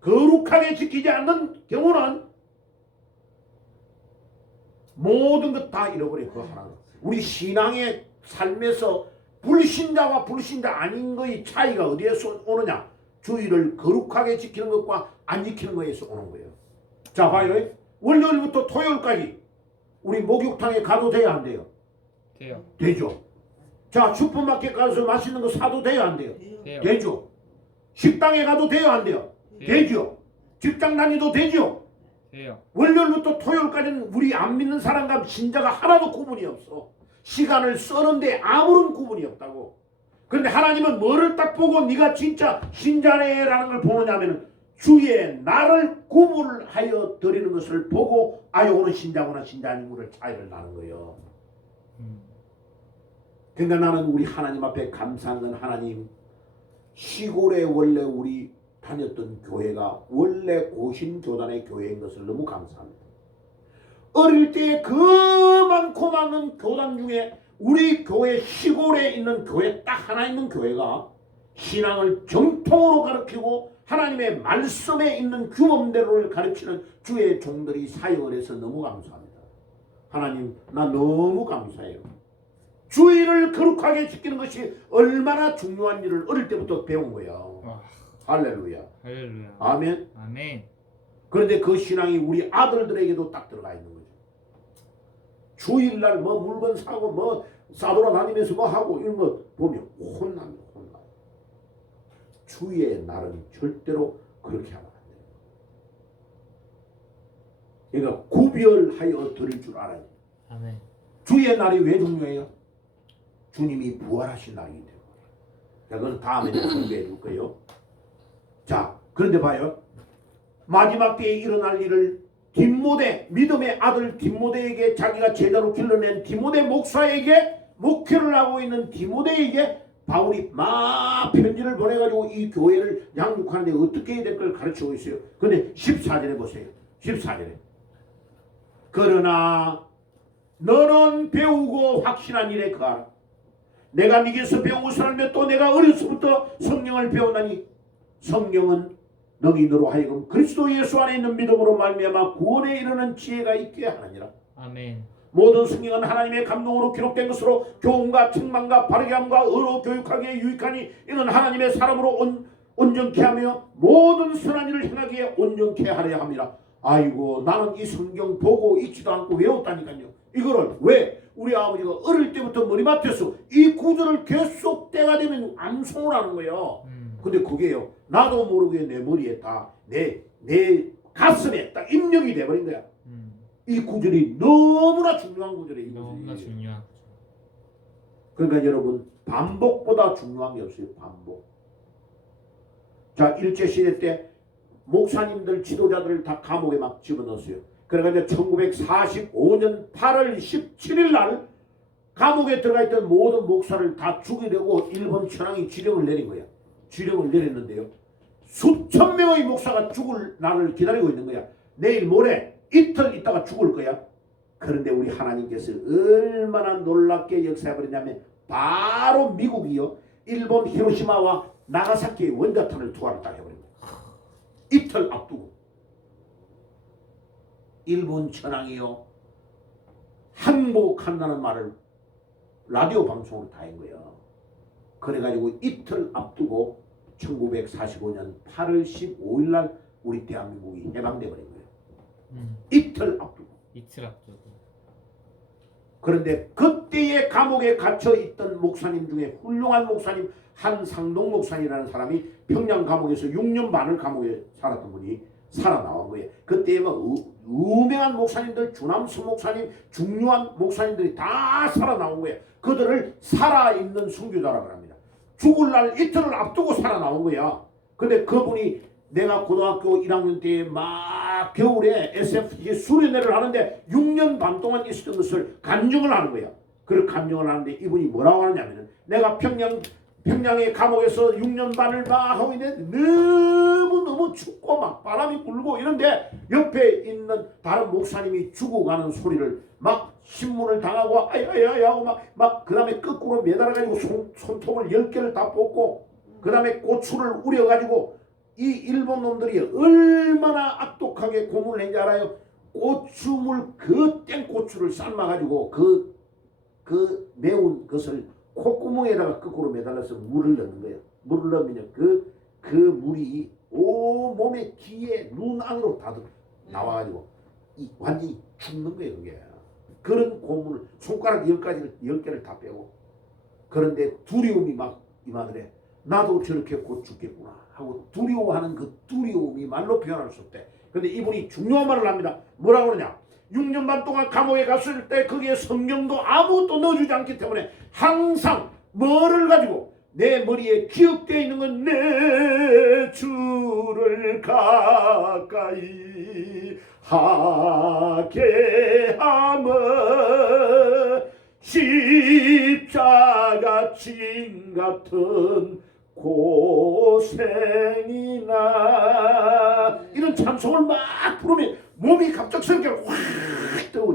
거룩하게 지키지 않는 경우는 모든 것 다 잃어버려. 그 하나. 우리 신앙의 삶에서 불신자와 불신자 아닌 것의 차이가 어디에서 오느냐? 주의를 거룩하게 지키는 것과 안 지키는 것에서 오는 거예요. 자 봐요. 월요일부터 토요일까지 우리 목욕탕에 가도 돼요 안 돼요? 돼요. 되죠. 자 슈퍼마켓 가서 맛있는 거 사도 돼요 안 돼요? 돼요. 되죠. 식당에 가도 돼요 안 돼요? 되죠. 직장 다니도 되죠. 돼요. 월요일부터 토요일까지는 우리 안 믿는 사람과 신자가 하나도 구분이 없어. 시간을 쓰는데 아무런 구분이 없다고. 그런데 하나님은 뭐를 딱 보고 네가 진짜 신자네라는 걸 보느냐면 주의 나를 구분하여 드리는 것을 보고 아 요거는 신자구나 신자 아니구나를 차이를 나는 거예요. 그러니까 나는 우리 하나님 앞에 감사하는 하나님, 시골에 원래 우리 다녔던 교회가 원래 고신교단의 교회인 것을 너무 감사합니다. 어릴 때 그 많고 많은 교단 중에 우리 교회 시골에 있는 교회 딱 하나 있는 교회가 신앙을 정통으로 가르치고 하나님의 말씀에 있는 규범대로를 가르치는 주의 종들이 사역을 해서 너무 감사합니다. 하나님, 나 너무 감사해요. 주의를 거룩하게 지키는 것이 얼마나 중요한 일을 어릴 때부터 배운 거예요. 할렐루야. 할렐루야. 아멘. 아멘. 그런데 그 신앙이 우리 아들들에게도 딱 들어가 있는 거죠. 주일날 뭐 물건 사고 뭐 싸돌아다니면서 뭐 하고 이런 거 보면 혼납니다. 혼나. 주의 날은 절대로 그렇게 하면 안 돼요. 그러니까 구별하여 드릴 줄 알아야 돼요. 아멘. 주의 날이 왜 중요해요? 주님이 부활하신 날이기 때문에. 자, 그건 다음에 공부해 줄 거예요. 자, 그런데 봐요. 마지막 때에 일어날 일을 디모데, 믿음의 아들 디모데에게, 자기가 제자로 길러낸 디모데 목사에게, 목회를 하고 있는 디모데에게 바울이 막 편지를 보내가지고 이 교회를 양육하는데 어떻게 해야 될 걸 가르치고 있어요. 근데 14절에 보세요. 14절에. 그러나 너는 배우고 확신한 일에 거하라. 내가 네게서 배운 것을 알며 또 내가 어려서부터 성령을 배웠나니 성령은 너희로 하여금 그리스도 예수 안에 있는 믿음으로 말미암아 구원에 이르는 지혜가 있게 하느니라. 아멘. 모든 성경은 하나님의 감동으로 기록된 것으로 교훈과 책망과 바르게 함과 의로 교육하기에 유익하니 이는 하나님의 사람으로 온전케 하며 모든 선한 일을 행하기에 온전케 하려 함이라. 아이고, 나는 이 성경 보고 읽지도 않고 외웠다니까요. 이거를 왜? 우리 아버지가 어릴 때부터 머리맡에서 이 구절을 계속 때가 되면 암송을 하는 거예요. 근데 그게요, 나도 모르게 내 머리에 다 내 가슴에 딱 입력이 돼버린 거야. 이 구절이 너무나 중요한 구절이에요. 너무나 중요한. 그러니까 여러분, 반복보다 중요한 게 없어요. 반복. 자, 일제시대 때 목사님들, 지도자들을 다 감옥에 막 집어넣었어요. 그래가지고 1945년 8월 17일 날 감옥에 들어가 있던 모든 목사를 다 죽이려고 일본 천황이 지령을 내린 거야. 지령을 내렸는데요, 수천 명의 목사가 죽을 날을 기다리고 있는 거야. 내일 모레 이틀 있다가 죽을 거야. 그런데 우리 하나님께서 얼마나 놀랍게 역사해버리냐면 바로 미국이요, 일본 히로시마와 나가사키의 원자탄을 투하를 딱 해버린 거야. 이틀 앞두고 일본 천황이요, 항복한다는 말을 라디오 방송으로 다 한 거예요. 그래가지고 이틀 앞두고 1945년 8월 15일 날 우리 대한민국이 해방돼 버린 거예요. 이틀 앞두고. 이틀 앞두고. 그런데 그때의 감옥에 갇혀 있던 목사님 중에 훌륭한 목사님 한상동 목사님이라는 사람이 평양 감옥에서 6년 반을 감옥에 살았던 분이 살아나온 거예요. 그때 뭐 유명한 목사님들, 주남수 목사님, 중요한 목사님들이 다 살아나온 거예요. 그들을 살아있는 순교자라고 합니다. 죽을 날 이틀을 앞두고 살아나온 거야. 근데 그분이 내가 고등학교 1학년 때 막 겨울에 SFG 수련회를 하는데 6년 반 동안 있었던 것을 간증을 하는 거야. 그걸 간증을 하는데 이분이 뭐라고 하냐면은, 내가 평양의 감옥에서 6년 반을 막 하고 있는데 너무 춥고 막 바람이 불고 이런데 옆에 있는 다른 목사님이 죽어가는 소리를 막 신문을 당하고 아야야야 하고 막 그 다음에 거꾸로 매달아가지고 손톱을 10개를 다 뽑고 그 다음에 고추를 우려가지고, 이 일본 놈들이 얼마나 악독하게 고문을 했는지 알아요? 고추물, 그 땡고추를 삶아가지고 그 매운 것을 콧구멍에다가 거꾸로 매달려서 물을 넣는 거예요. 물을 넣으면 그 물이 온 몸의 귀에 눈 안으로 다 나와가지고 완전히 죽는 거예요. 그게. 그런 고문을 손가락 10개를 다 빼고. 그런데 두려움이 막 임하더래. 나도 저렇게 곧 죽겠구나 하고 두려워하는 그 두려움이 말로 표현할 수 없대. 근데 이분이 중요한 말을 합니다. 뭐라고 그러냐? 6년 반 동안 감옥에 갔을 때 거기에 성경도 아무것도 넣어주지 않기 때문에 항상 뭐를 가지고 내 머리에 기억되어 있는 건 내 주를 가까이 하게 함은 십자가 진 같은 고생이나, 이런 찬송을 막 부르면 몸이 갑작스럽게 확 뜨고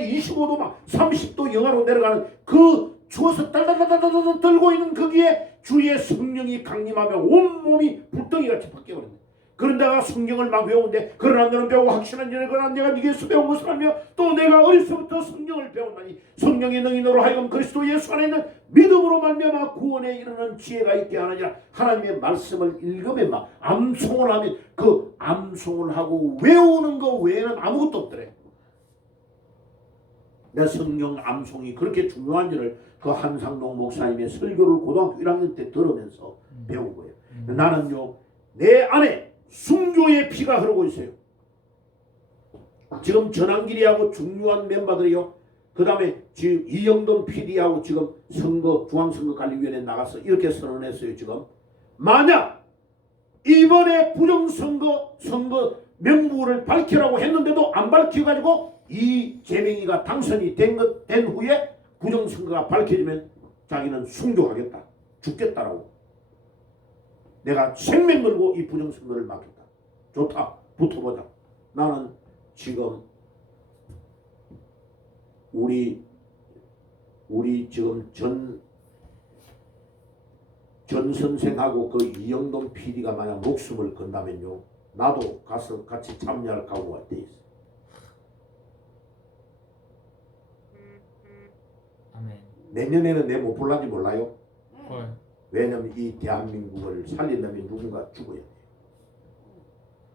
밤에 25도 막 30도 영하로 내려가는 그 추워서 달달달달달 떨고 있는 거기에 주의 성령이 강림하며 온몸이 불덩이같이 바뀌어버린다. 그런데가 성경을 막 외우는데 그러나 너는 배우고 확신한 전에 그러나 내가 네게서 배운 것을 하며 또 내가 어려서부터 성경을 배웠나니 성령의 능히 너로 하여금 그리스도 예수 안에 있는 믿음으로 말미암아 구원에 이르는 지혜가 있게 하느니라. 하나님의 말씀을 읽으면 막 암송을 하면 그 암송을 하고 외우는 거 외에는 아무것도 없더래. 내 성경 암송이 그렇게 중요한지를 그 한상동 목사님의 설교를 고등학교 1학년 때 들으면서 배운 거예요. 나는요 내 안에 순교의 피가 흐르고 있어요. 지금 전환길이하고 중요한 멤버들이요. 그 다음에 지금 이영돈 PD하고 지금 선거 중앙선거관리위원회 나가서 이렇게 선언했어요. 지금 만약 이번에 부정선거 명부를 밝히라고 했는데도 안 밝혀가지고 이재명이가 당선이 된 후에 부정선거가 밝혀지면 자기는 순교하겠다. 죽겠다라고. 내가 생명 걸고 이 부정선거를 막겠다. 좋다. 붙어보자. 나는 지금 우리 지금 전 선생하고 그 이영돈 PD가 만약 목숨을 건다면요. 나도 가서 같이 참여할 각오가 돼 있어. 아멘. 내년에는 내 못 볼란지 몰라요. 헐. 왜냐하면 이 대한민국을 살리려면 누군가 죽어야 돼요.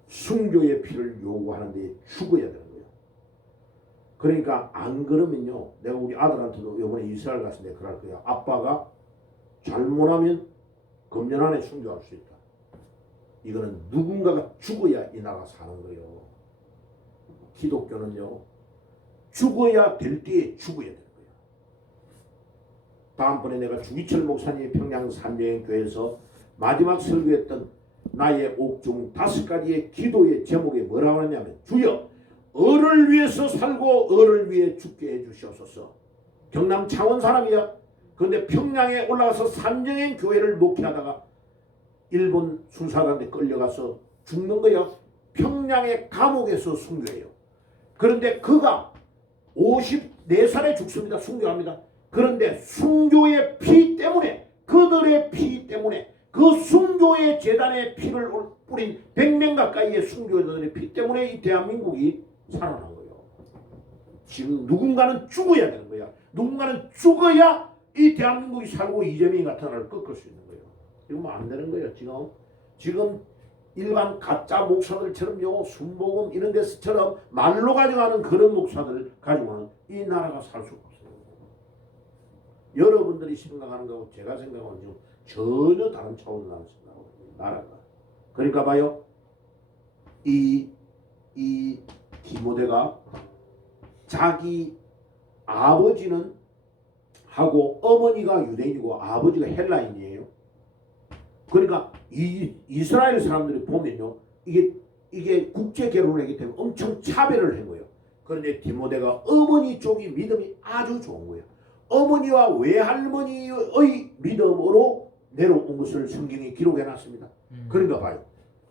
순교의 피를 요구하는데 죽어야 되는 거예요. 그러니까 안 그러면요. 내가 우리 아들한테도 이번에 이스라엘 갔을 때 그럴 거야. 아빠가 잘못하면 금년 안에 순교할 수 있다. 이거는 누군가가 죽어야 이 나라 사는 거예요. 기독교는요. 죽어야 될 때에 죽어야 돼요. 다음번에 내가 주기철 목사님이 평양 산정교회에서 마지막 설교했던 나의 옥중 5가지의 기도의 제목이 뭐라고 하냐면 주여 을을 위해서 살고 을을 위해 죽게 해주시옵소서. 경남 창원 사람이야. 그런데 평양에 올라가서 산정행 교회를 목회하다가 일본 수사관한테 끌려가서 죽는 거야. 평양의 감옥에서 순교해요. 그런데 그가 54살에 죽습니다. 순교합니다. 그런데 순교의 피 때문에 그들의 피 때문에 그 순교의 재단의 피를 뿌린 100명 가까이의 순교자들의 피 때문에 이 대한민국이 살아난 거예요. 지금 누군가는 죽어야 되는 거야. 누군가는 죽어야 이 대한민국이 살고 이재명이 같은 나라를 꺾을 수 있는 거예요. 이러면 안 되는 거예요. 지금 일반 가짜 목사들처럼요. 순복음 이런 데서처럼 말로 가져가는 그런 목사들 가지고는 이 나라가 살 수가 없어요. 여러분들이 생각하는 거하고 제가 생각하는 지금 전혀 다른 차원으로 나왔습니다. 나라가. 그러니까 봐요. 이 디모데가 자기 아버지는 하고 어머니가 유대인이고 아버지가 헬라인이에요. 그러니까 이스라엘 사람들이 보면요. 이게 국제 결혼을 하기 때문에 엄청 차별을 한 거예요. 그런데 디모데가 어머니 쪽이 믿음이 아주 좋은 거예요. 어머니와 외할머니의 믿음으로 내려온 것을 성경에 기록해 놨습니다. 그러니까 봐요.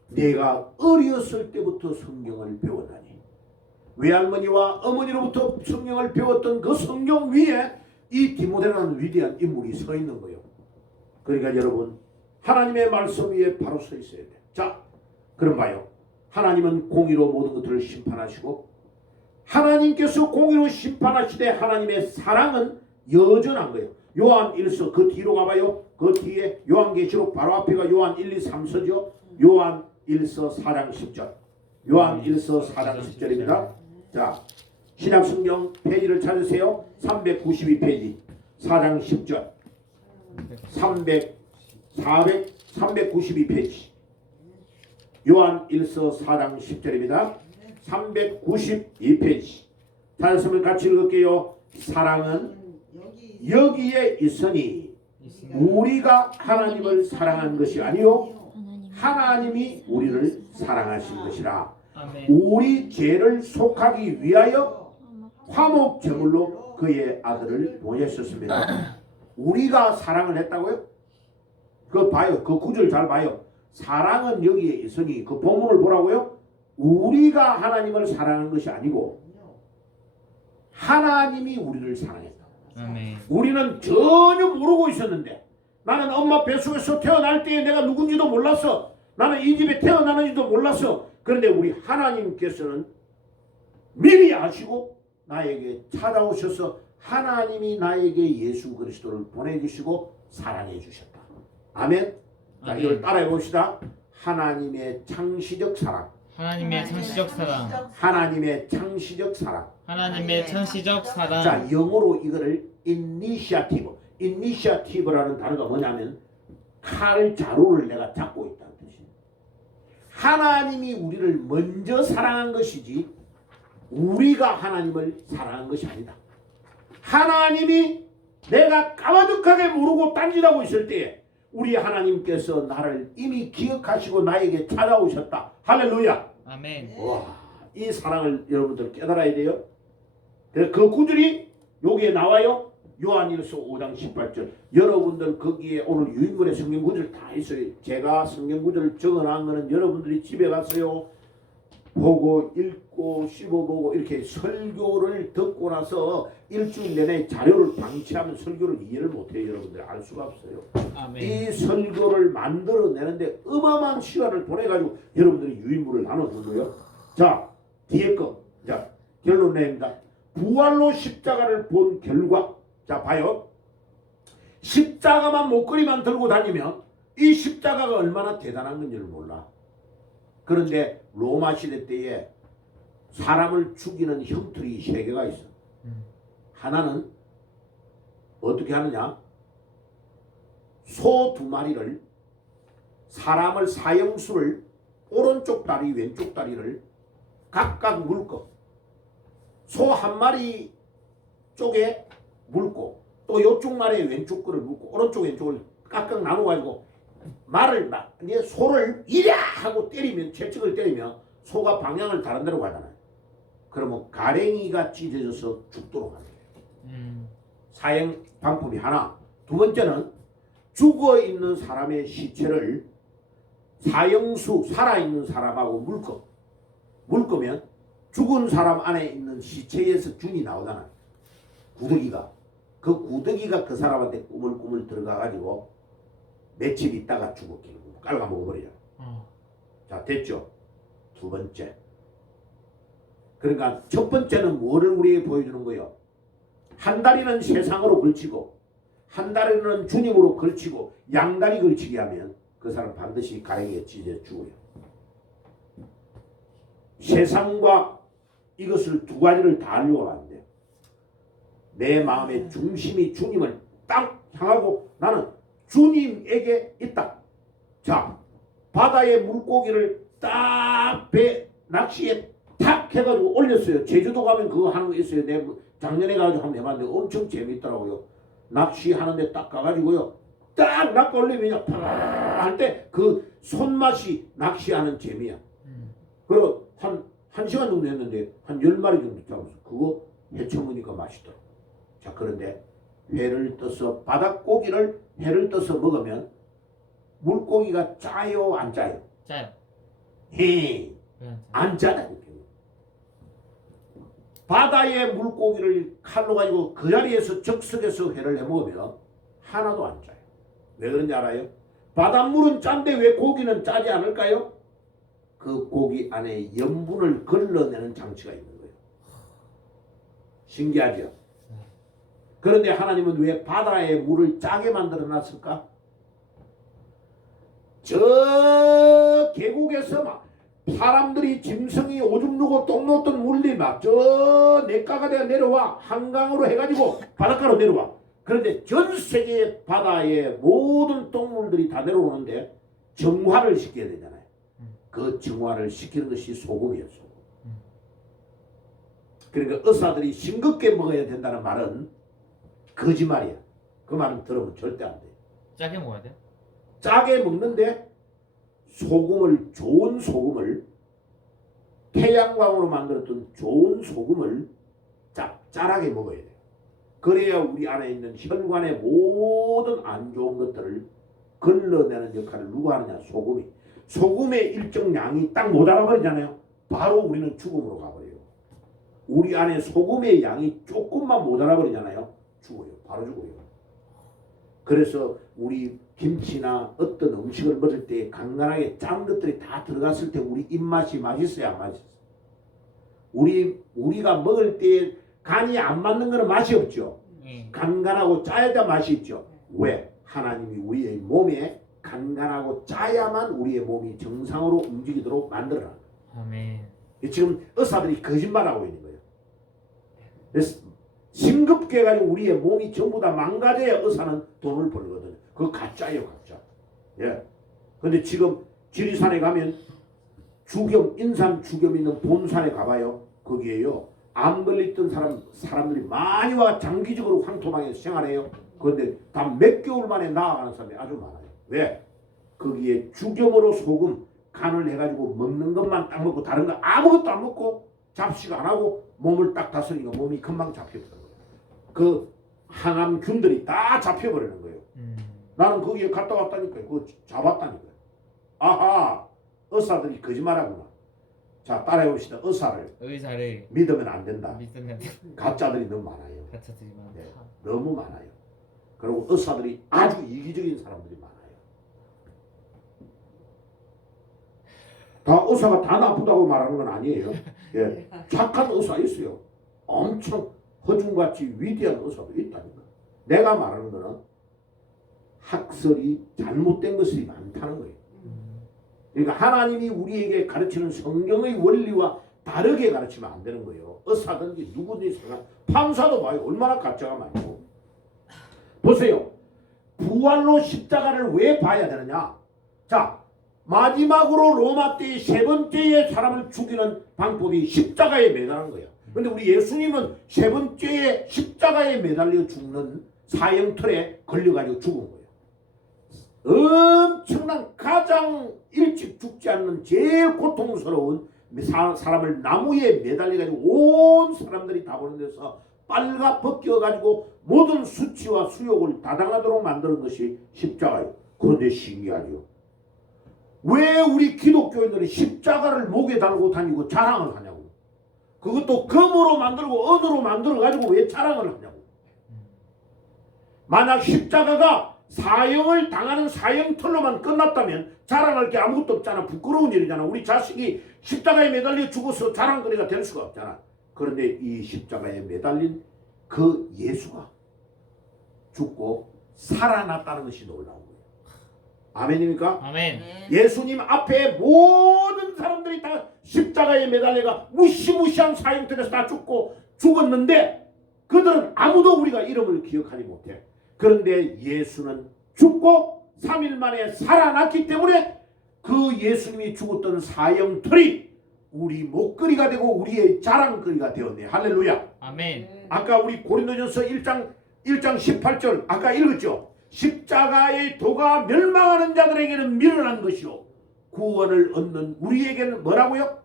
내가 어렸을 때부터 성경을 배웠다니. 외할머니와 어머니로부터 성경을 배웠던 그 성경 위에 이 디모데라는 위대한 인물이 서 있는 거예요. 그러니까 여러분 하나님의 말씀 위에 바로 서 있어야 돼요. 자, 그럼 봐요. 하나님은 공의로 모든 것들을 심판하시고 하나님께서 공의로 심판하시되 하나님의 사랑은 여전한 거예요. 요한 1서 그 뒤로 가봐요. 그 뒤에 요한계시록 바로 앞에가 요한 1, 2, 3서죠. 요한 1서 4장 10절. 요한 1서 4장 10절입니다. 자, 신약성경 페이지를 찾으세요. 392페이지 4장 10절 392페이지 요한 1서 4장 10절입니다. 392페이지 찾았으면 같이 읽을게요. 사랑은 여기에 있으니 우리가 하나님을 사랑한 것이 아니요 하나님이 우리를 사랑하신 것이라. 우리 죄를 속하기 위하여 화목 제물로 그의 아들을 보내셨습니다. 우리가 사랑을 했다고요? 그거 봐요. 그 구절 잘 봐요. 사랑은 여기에 있으니 그 본문을 보라고요. 우리가 하나님을 사랑한 것이 아니고 하나님이 우리를 사랑했다. 아멘. 우리는 전혀 모르고 있었는데, 나는 엄마 뱃속에서 태어날 때에 내가 누군지도 몰랐어. 나는 이 집에 태어나는지도 몰랐어. 그런데 우리 하나님께서는 미리 아시고 나에게 찾아오셔서 하나님이 나에게 예수 그리스도를 보내주시고 사랑해 주셨다. 아멘. 자, 이걸 따라해 봅시다. 하나님의 창시적 사랑. 하나님의 창시적 사랑. 하나님의 창시적 사랑. 하나님의 창시적 사랑. 자, 영어로 이거를 initiative라는 단어가 뭐냐면 칼 자루를 내가 잡고 있다는 뜻이에요. 하나님이 우리를 먼저 사랑한 것이지 우리가 하나님을 사랑한 것이 아니다. 하나님이 내가 까마득하게 모르고 딴짓하고 있을 때에 우리 하나님께서 나를 이미 기억하시고 나에게 찾아오셨다. 할렐루야. 아멘. 와, 이 사랑을 여러분들 깨달아야 돼요. 그래서 그 구절이 여기에 나와요. 요한일서 5장 18절. 여러분들 거기에 오늘 유인물의 성경 구절 다 있어요. 제가 성경 구절을 적어놓은 거는 여러분들이 집에 가서요 보고 읽고 씹어보고 이렇게 설교를 듣고 나서 일주일 내내 자료를 방치하면 설교를 이해를 못해요. 여러분들이 알 수가 없어요. 아멘. 이 설교를 만들어내는데 어마어마한 시간을 보내가지고 여러분들이 유인물을 나눠준 거예요. 자, 뒤에 거. 자, 결론 내립니다. 부활로 십자가를 본 결과, 자 봐요. 십자가만 목걸이만 들고 다니면 이 십자가가 얼마나 대단한 건지를 몰라. 그런데 로마 시대 때에 사람을 죽이는 형틀이 3개가 있어. 하나는 어떻게 하느냐? 소 2마리를, 사람을 사형수를 오른쪽 다리 왼쪽 다리를 각각 묶어 소 1마리 쪽에 묶고 또 이쪽 말에 왼쪽 거를 묶고 오른쪽 왼쪽을 각각 나눠가지고 말을 막 소를 이랴 하고 때리면, 채찍을 때리면 소가 방향을 다른 데로 가잖아요. 그러면 가랭이가 찢어져서 죽도록 하는 거예요. 사형 방법이 하나. 두 번째는 죽어있는 사람의 시체를 사형수, 살아있는 사람하고 묶으면 죽은 사람 안에 있는 시체에서 준이 나오잖아요. 구더기가. 그 구더기가 그 사람한테 꾸물꾸물 들어가가지고 며칠 있다가 죽어 깔아 먹어버려요. 자, 됐죠? 두 번째. 그러니까 첫 번째는 뭐를 우리에게 보여주는 거예요? 한 다리는 세상으로 걸치고 한 다리는 주님으로 걸치고 양다리 걸치게 하면 그 사람 반드시 가랭이에 찢어 죽어요. 세상과 이것을 두 가지를 다 하려고 하는데 내 마음의 중심이 주님을 딱 향하고 나는 주님에게 있다. 자, 바다의 물고기를 딱 배 낚시에 탁 해가지고 올렸어요. 제주도 가면 그거 하는 거 있어요. 내가 작년에 가가지고 한번 해봤는데 엄청 재밌더라고요. 낚시하는데 딱 가가지고요. 딱 낚아 올리면 팍 할 때 그 손맛이 낚시하는 재미야. 그리고 한 시간 정도 했는데 한 10마리 정도 잡았어. 그거 해쳐먹으니까 맛있더라고. 자, 그런데 회를 떠서 바닷고기를 회를 떠서 먹으면 물고기가 짜요 안 짜요? 짜요. 안 짜요. 바다의 물고기를 칼로 가지고 그 자리에서 적석에서 회를 해 먹으면 하나도 안 짜요. 왜 그런지 알아요? 바닷물은 짠데 왜 고기는 짜지 않을까요? 그 고기 안에 염분을 걸러내는 장치가 있는 거예요. 신기하죠? 그런데 하나님은 왜 바다의 물을 짜게 만들어 놨을까? 저 계곡에서 막 사람들이 짐승이 오줌 누고 똥 놓던 물들이 막 저 냇가가 되어 내려와 한강으로 해가지고 바닷가로 내려와. 그런데 전 세계의 바다의 모든 똥물들이 다 내려오는데 정화를 시켜야 되잖아요. 그 정화를 시키는 것이 소금이에요. 소금. 그러니까 의사들이 싱겁게 먹어야 된다는 말은 거짓말이야. 그 말은 들으면 절대 안 돼. 짜게 먹어야 돼요? 짜게 먹는데 소금을, 좋은 소금을, 태양광으로 만들었던 좋은 소금을 짭짤하게 먹어야 돼요. 그래야 우리 안에 있는 혈관의 모든 안 좋은 것들을 걸러내는 역할을 누가 하느냐? 소금이. 소금의 일정 양이 딱 모자라 버리잖아요. 바로 우리는 죽음으로 가버려요. 우리 안에 소금의 양이 조금만 모자라 버리잖아요. 죽어요. 바로 죽어요. 그래서 우리 김치나 어떤 음식을 먹을 때 간간하게 짠 것들이 다 들어갔을 때 우리 입맛이 맛있어요, 안 맛있어요? 우리가 먹을 때 간이 안 맞는 거는 맛이 없죠. 간간하고 짜야 맛이 있죠. 왜? 하나님이 우리의 몸에 간간하고 짜야만 우리의 몸이 정상으로 움직이도록 만들어놔요. 아멘. 지금 의사들이 거짓말하고 있는 거예요. 그래서 싱겁게 해가지고 우리의 몸이 전부 다 망가져야 의사는 돈을 벌거든요. 그거 가짜예요, 가짜. 예. 근데 지금 지리산에 가면 주겸, 인삼 주겸 있는 본산에 가봐요. 거기에요. 암 걸렸던 사람들이 많이 와 장기적으로 황토방에서 생활해요. 그런데 다 몇 개월 만에 나아가는 사람이 아주 많아요. 왜? 거기에 주겸으로 소금, 간을 해가지고 먹는 것만 딱 먹고 다른 거 아무것도 안 먹고 잡식 안 하고 몸을 딱 다스리니까 몸이 금방 잡혀버려요. 그 항암균들이 다 잡혀버리는 거예요. 나는 거기에 갔다 왔다니까요. 그거 잡았다니까요. 아하, 의사들이 거짓말하구나. 자, 따라해봅시다. 의사를 믿으면 안 된다. 가짜들이 너무 많아요. 네, 너무 많아요. 그리고 의사들이 아주 이기적인 사람들이 많아요. 다 의사가 다 나쁘다고 말하는 건 아니에요. 예, 착한 의사 있어요. 엄청 허중같이 위대한 의사도 있다니까. 내가 말하는 거는 학설이 잘못된 것이 많다는 거예요. 그러니까 하나님이 우리에게 가르치는 성경의 원리와 다르게 가르치면 안 되는 거예요. 의사든지 누구든지 판사도 봐요. 얼마나 가짜가 많고. 보세요. 부활로 십자가를 왜 봐야 되느냐. 자, 마지막으로 로마 때의 세 번째의 사람을 죽이는 방법이 십자가에 매달는 거예요. 그런데 우리 예수님은 세 번째의 십자가에 매달려 죽는 사형틀에 걸려가지고 죽은 거예요. 엄청난 가장 일찍 죽지 않는 제일 고통스러운 사람을 나무에 매달려가지고 온 사람들이 다 보는 데서 빨가 벗겨가지고 모든 수치와 수욕을 다 당하도록 만드는 것이 십자가예요. 그런데 신기하죠. 왜 우리 기독교인들이 십자가를 목에 달고 다니고 자랑을 하냐고. 그것도 금으로 만들고 은으로 만들어가지고 왜 자랑을 하냐고. 만약 십자가가 사형을 당하는 사형털로만 끝났다면 자랑할 게 아무것도 없잖아. 부끄러운 일이잖아. 우리 자식이 십자가에 매달려 죽어서 자랑거리가 될 수가 없잖아. 그런데 이 십자가에 매달린 그 예수가 죽고 살아났다는 것이 놀라운 거예요. 아멘입니까? 아멘. 예수님 앞에 모든 사람들이 다 십자가에 매달려가 무시무시한 사형틀에서 다 죽었는데 그들은 아무도 우리가 이름을 기억하지 못해. 그런데 예수는 죽고 3일 만에 살아났기 때문에 그 예수님이 죽었던 사형틀이 우리 목걸이가 되고 우리의 자랑거리가 되었네. 할렐루야. 아멘. 아까 우리 고린도전서 1장 18절 아까 읽었죠. 십자가의 도가 멸망하는 자들에게는 미련한 것이요 구원을 얻는 우리에게는 뭐라고요?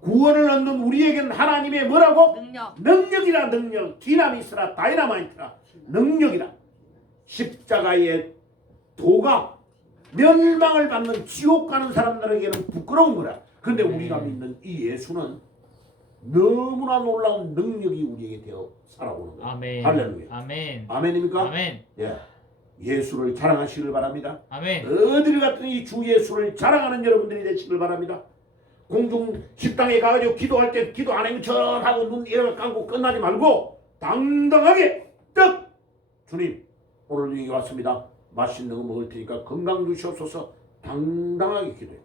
구원을 얻는 우리에게는 하나님의 뭐라고? 능력이라. 능력. 디나미스라 다이나마이트라. 능력이라. 십자가의 도가 멸망을 받는 지옥 가는 사람들에게는 부끄러운 거라. 그런데 우리가 믿는 이 예수는 너무나 놀라운 능력이 우리에게 되어 살아오는 거예요. 아멘. 할렐루야. 아멘. 아멘입니까? 아멘. 예. 예수를 자랑하시길 바랍니다. 아멘. 어디를 갔더니 주 예수를 자랑하는 여러분들이 되시길 바랍니다. 공중 식당에 가가지고 기도할 때 기도 안 하면 하고 눈 이렇게 감고 끝나지 말고 당당하게 딱 주님 오늘 여기 왔습니다. 맛있는 거 먹을 테니까 건강 주시옵소서. 당당하게 기도해.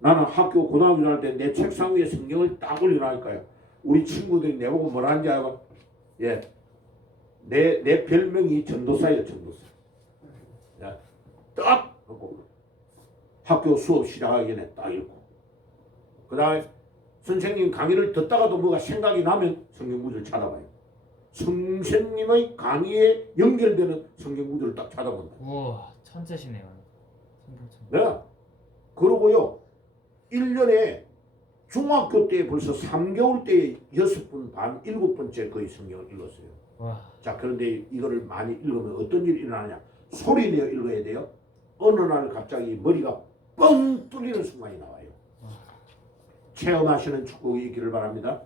나는 학교 고등학교 다닐 때 내 책상 위에 성경을 딱 올려놓을까요? 우리 친구들이 내보고 뭐라 하는지 알고? 예, 내 별명이 전도사예요. 전도사. 야, 딱 하고 학교 수업 시작하기 전에 딱 읽고 그 다음에 선생님 강의를 듣다가도 뭐가 생각이 나면 성경 구절을 찾아봐요. 선생님의 강의에 연결되는 성경 구절을 딱 찾아본다. 우와 천재시네요. 네. 그러고요 1년에 중학교 때 벌써 3개월 때에 6번 반 7번째 거의 성경을 읽었어요. 와. 자, 그런데 이거를 많이 읽으면 어떤 일이 일어나냐. 소리 내어 읽어야 돼요. 어느 날 갑자기 머리가 뻥 뚫리는 순간이 나와요. 체험하시는 축복이 있기를 바랍니다.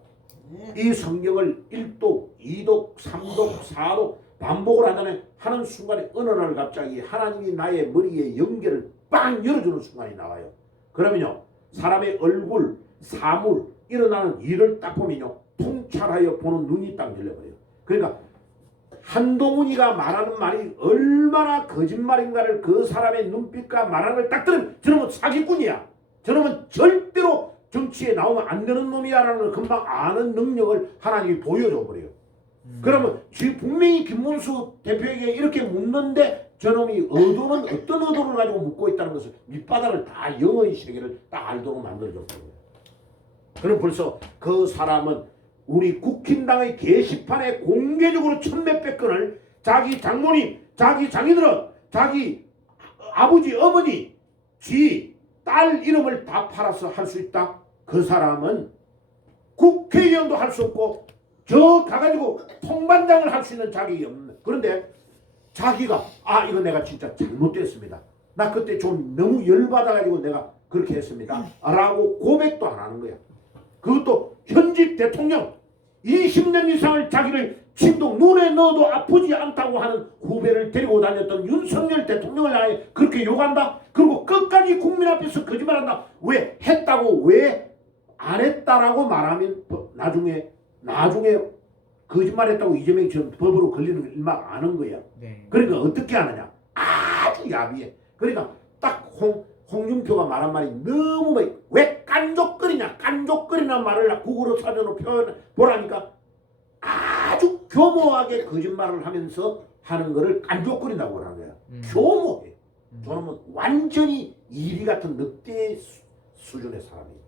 이 성경을 1독, 2독, 3독, 4독 반복을 하는 순간에 어느 날 갑자기 하나님이 나의 머리에 연결을 빵 열어주는 순간이 나와요. 그러면요 사람의 얼굴, 사물, 일어나는 일을 딱 보면요 통찰하여 보는 눈이 딱 열려버려요. 그러니까 한동훈이가 말하는 말이 얼마나 거짓말인가를 그 사람의 눈빛과 말하는 걸 딱 들으면 저놈은 사기꾼이야. 저놈은 절대로 정치에 나오면 안 되는 놈이야라는 걸 금방 아는 능력을 하나님이 보여줘 버려요. 그러면 분명히 김문수 대표에게 이렇게 묻는데 저놈이 의도는 어떤 의도를 가지고 묻고 있다는 것을 밑바닥을 다 영어의 세계를 딱 알도록 만들어줬거든요. 그럼 벌써 그 사람은 우리 국힘당의 게시판에 공개적으로 천몇백 건을 자기 장모님, 자기 장인어른, 자기 아버지, 어머니, 지, 딸 이름을 다 팔아서 할 수 있다. 그 사람은 국회의원도 할 수 없고 저 가가지고 통반장을 할 수 있는 자격이 없는. 그런데 자기가 이거 내가 진짜 잘못됐습니다. 나 그때 좀 너무 열받아가지고 내가 그렇게 했습니다. 라고 고백도 안 하는 거야. 그것도 현직 대통령 20년 이상을 자기를 진동 눈에 넣어도 아프지 않다고 하는 후배를 데리고 다녔던 윤석열 대통령을 아예 그렇게 욕한다? 그리고 끝까지 국민 앞에서 거짓말한다. 왜 했다고 왜 안 했다라고 말하면 나중에 거짓말했다고 이재명이 지금 법으로 걸리는 일만 아는 거야. 네. 그러니까 어떻게 하느냐? 아주 야비해. 그러니까 딱 홍준표가 말한 말이 너무 왜 깐족거리나 말을 국어로 사전으로 표현 보라니까 아주 교모하게 거짓말을 하면서 하는 거를 깐족거린다고 하는 거야. 교모해. 저놈은 완전히 이리 같은 늑대 수준의 사람이에요.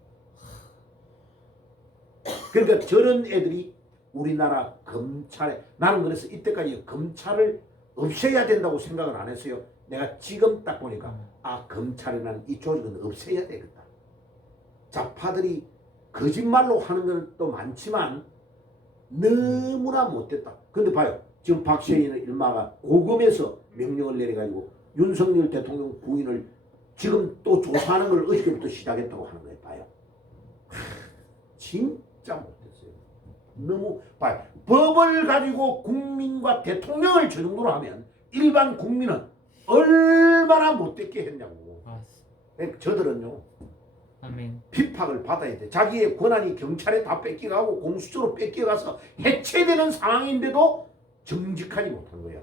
그러니까 저런 애들이 우리나라 검찰에 나는 그래서 이때까지 검찰을 없애야 된다고 생각을 안 했어요. 내가 지금 딱 보니까 검찰이라는 이 조직은 없애야 되겠다. 좌파들이 거짓말로 하는 건 또 많지만 너무나 못됐다. 근데 봐요. 지금 박시현이는 일마가 고검에서 명령을 내려가지고 윤석열 대통령 부인을 지금 또 조사하는 걸 어저께부터 시작했다고 하는 거예요. 봐요. 진짜 못됐어요. 너무 봐요. 법을 가지고 국민과 대통령을 저 정도로 하면 일반 국민은 얼마나 못됐게 했냐고. 저들은요. 아멘. 핍박을 받아야 돼. 자기의 권한이 경찰에 다 뺏겨가고 공수처로 뺏겨가서 해체되는 상황인데도 정직하지 못한 거야.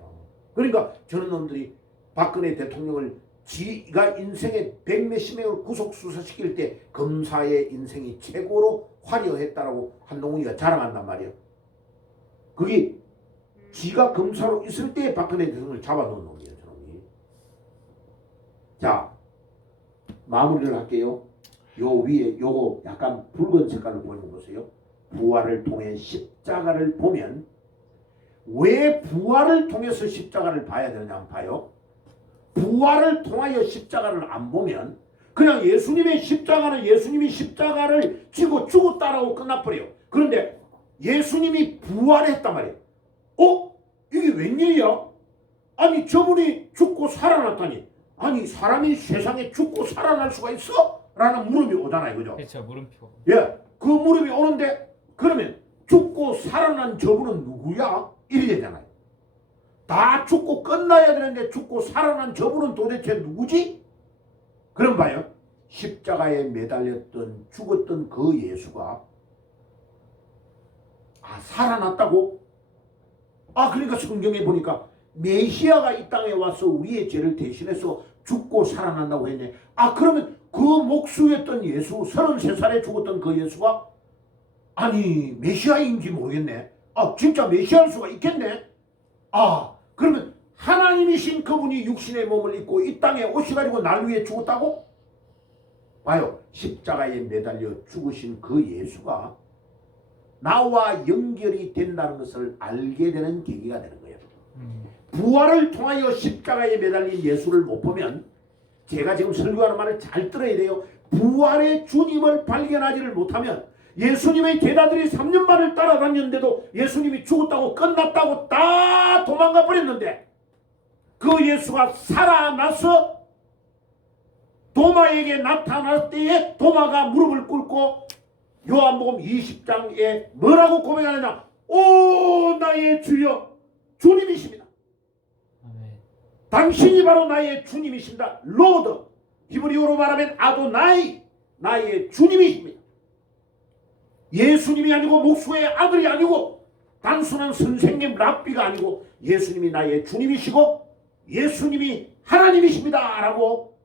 그러니까 저런 놈들이 박근혜 대통령을 지가 인생에 100몇십 명을 구속 수사시킬 때 검사의 인생이 최고로 화려했다라고 한동훈이가 자랑한단 말이야. 그게 지가 검사로 있을 때 박근혜 대통령을 잡아놓은 놈이에요. 저놈이. 자, 마무리를 할게요. 요 위에 요거 약간 붉은 색깔로 보이는 거세요. 부활을 통해 십자가를 보면 왜 부활을 통해서 십자가를 봐야 되느냐 한번 봐요. 부활을 통하여 십자가를 안 보면 그냥 예수님의 십자가는 예수님이 십자가를 지고 죽었다라고 끝나버려요. 그런데 예수님이 부활했단 말이에요. 이게 웬일이야? 아니 저분이 죽고 살아났다니. 아니 사람이 세상에 죽고 살아날 수가 있어? 라는 물음이 오잖아요. 그죠? 그렇죠. 물음표. 예, 그 물음이 오는데 그러면 죽고 살아난 저분은 누구야? 이래 되잖아요. 다 죽고 끝나야 되는데 죽고 살아난 저분은 도대체 누구지? 그럼 봐요. 십자가에 매달렸던 죽었던 그 예수가 살아났다고? 그러니까 성경에 보니까 메시아가 이 땅에 와서 우리의 죄를 대신해서 죽고 살아난다고 했네. 그러면 그 목수였던 예수 33살에 죽었던 그 예수가 아니 메시아인지 모르겠네. 진짜 메시아일 수가 있겠네. 그러면 하나님이신 그분이 육신의 몸을 입고 이 땅에 오셔가지고 날 위해 죽었다고? 봐요. 십자가에 매달려 죽으신 그 예수가 나와 연결이 된다는 것을 알게 되는 계기가 되는 거예요. 부활을 통하여 십자가에 매달린 예수를 못 보면 제가 지금 설교하는 말을 잘 들어야 돼요. 부활의 주님을 발견하지를 못하면 예수님의 제자들이 3년 반을 따라다녔는데도 예수님이 죽었다고 끝났다고 다 도망가 버렸는데 그 예수가 살아나서 도마에게 나타날 때에 도마가 무릎을 꿇고 요한복음 20장에 뭐라고 고백하느냐? 오 나의 주여 주님이십니다. 아멘. 당신이 바로 나의 주님이십니다. 로드 히브리어로 말하면 아도나이 나의 주님이십니다. 예수님이 아니고 목수의 아들이 아니고 단순한 선생님 랍비가 아니고 예수님이 나의 주님이시고 예수님이 하나님이십니다 라고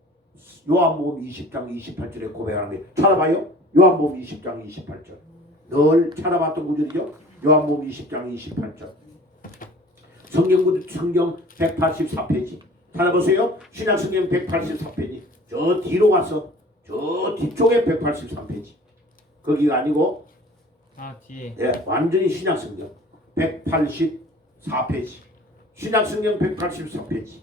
요한복음 20장 28절에 고백하는 거예요. 찾아봐요. 요한복음 20장 28절 늘 찾아봤던 구절이죠. 요한복음 20장 28절 성경 184페이지 찾아보세요. 신약성경 184페이지 저 뒤로 가서 저 뒤쪽에 183페이지 거기가 아니고 뒤에. 예, 완전히 신약성경 184페이지 신약성경 184페이지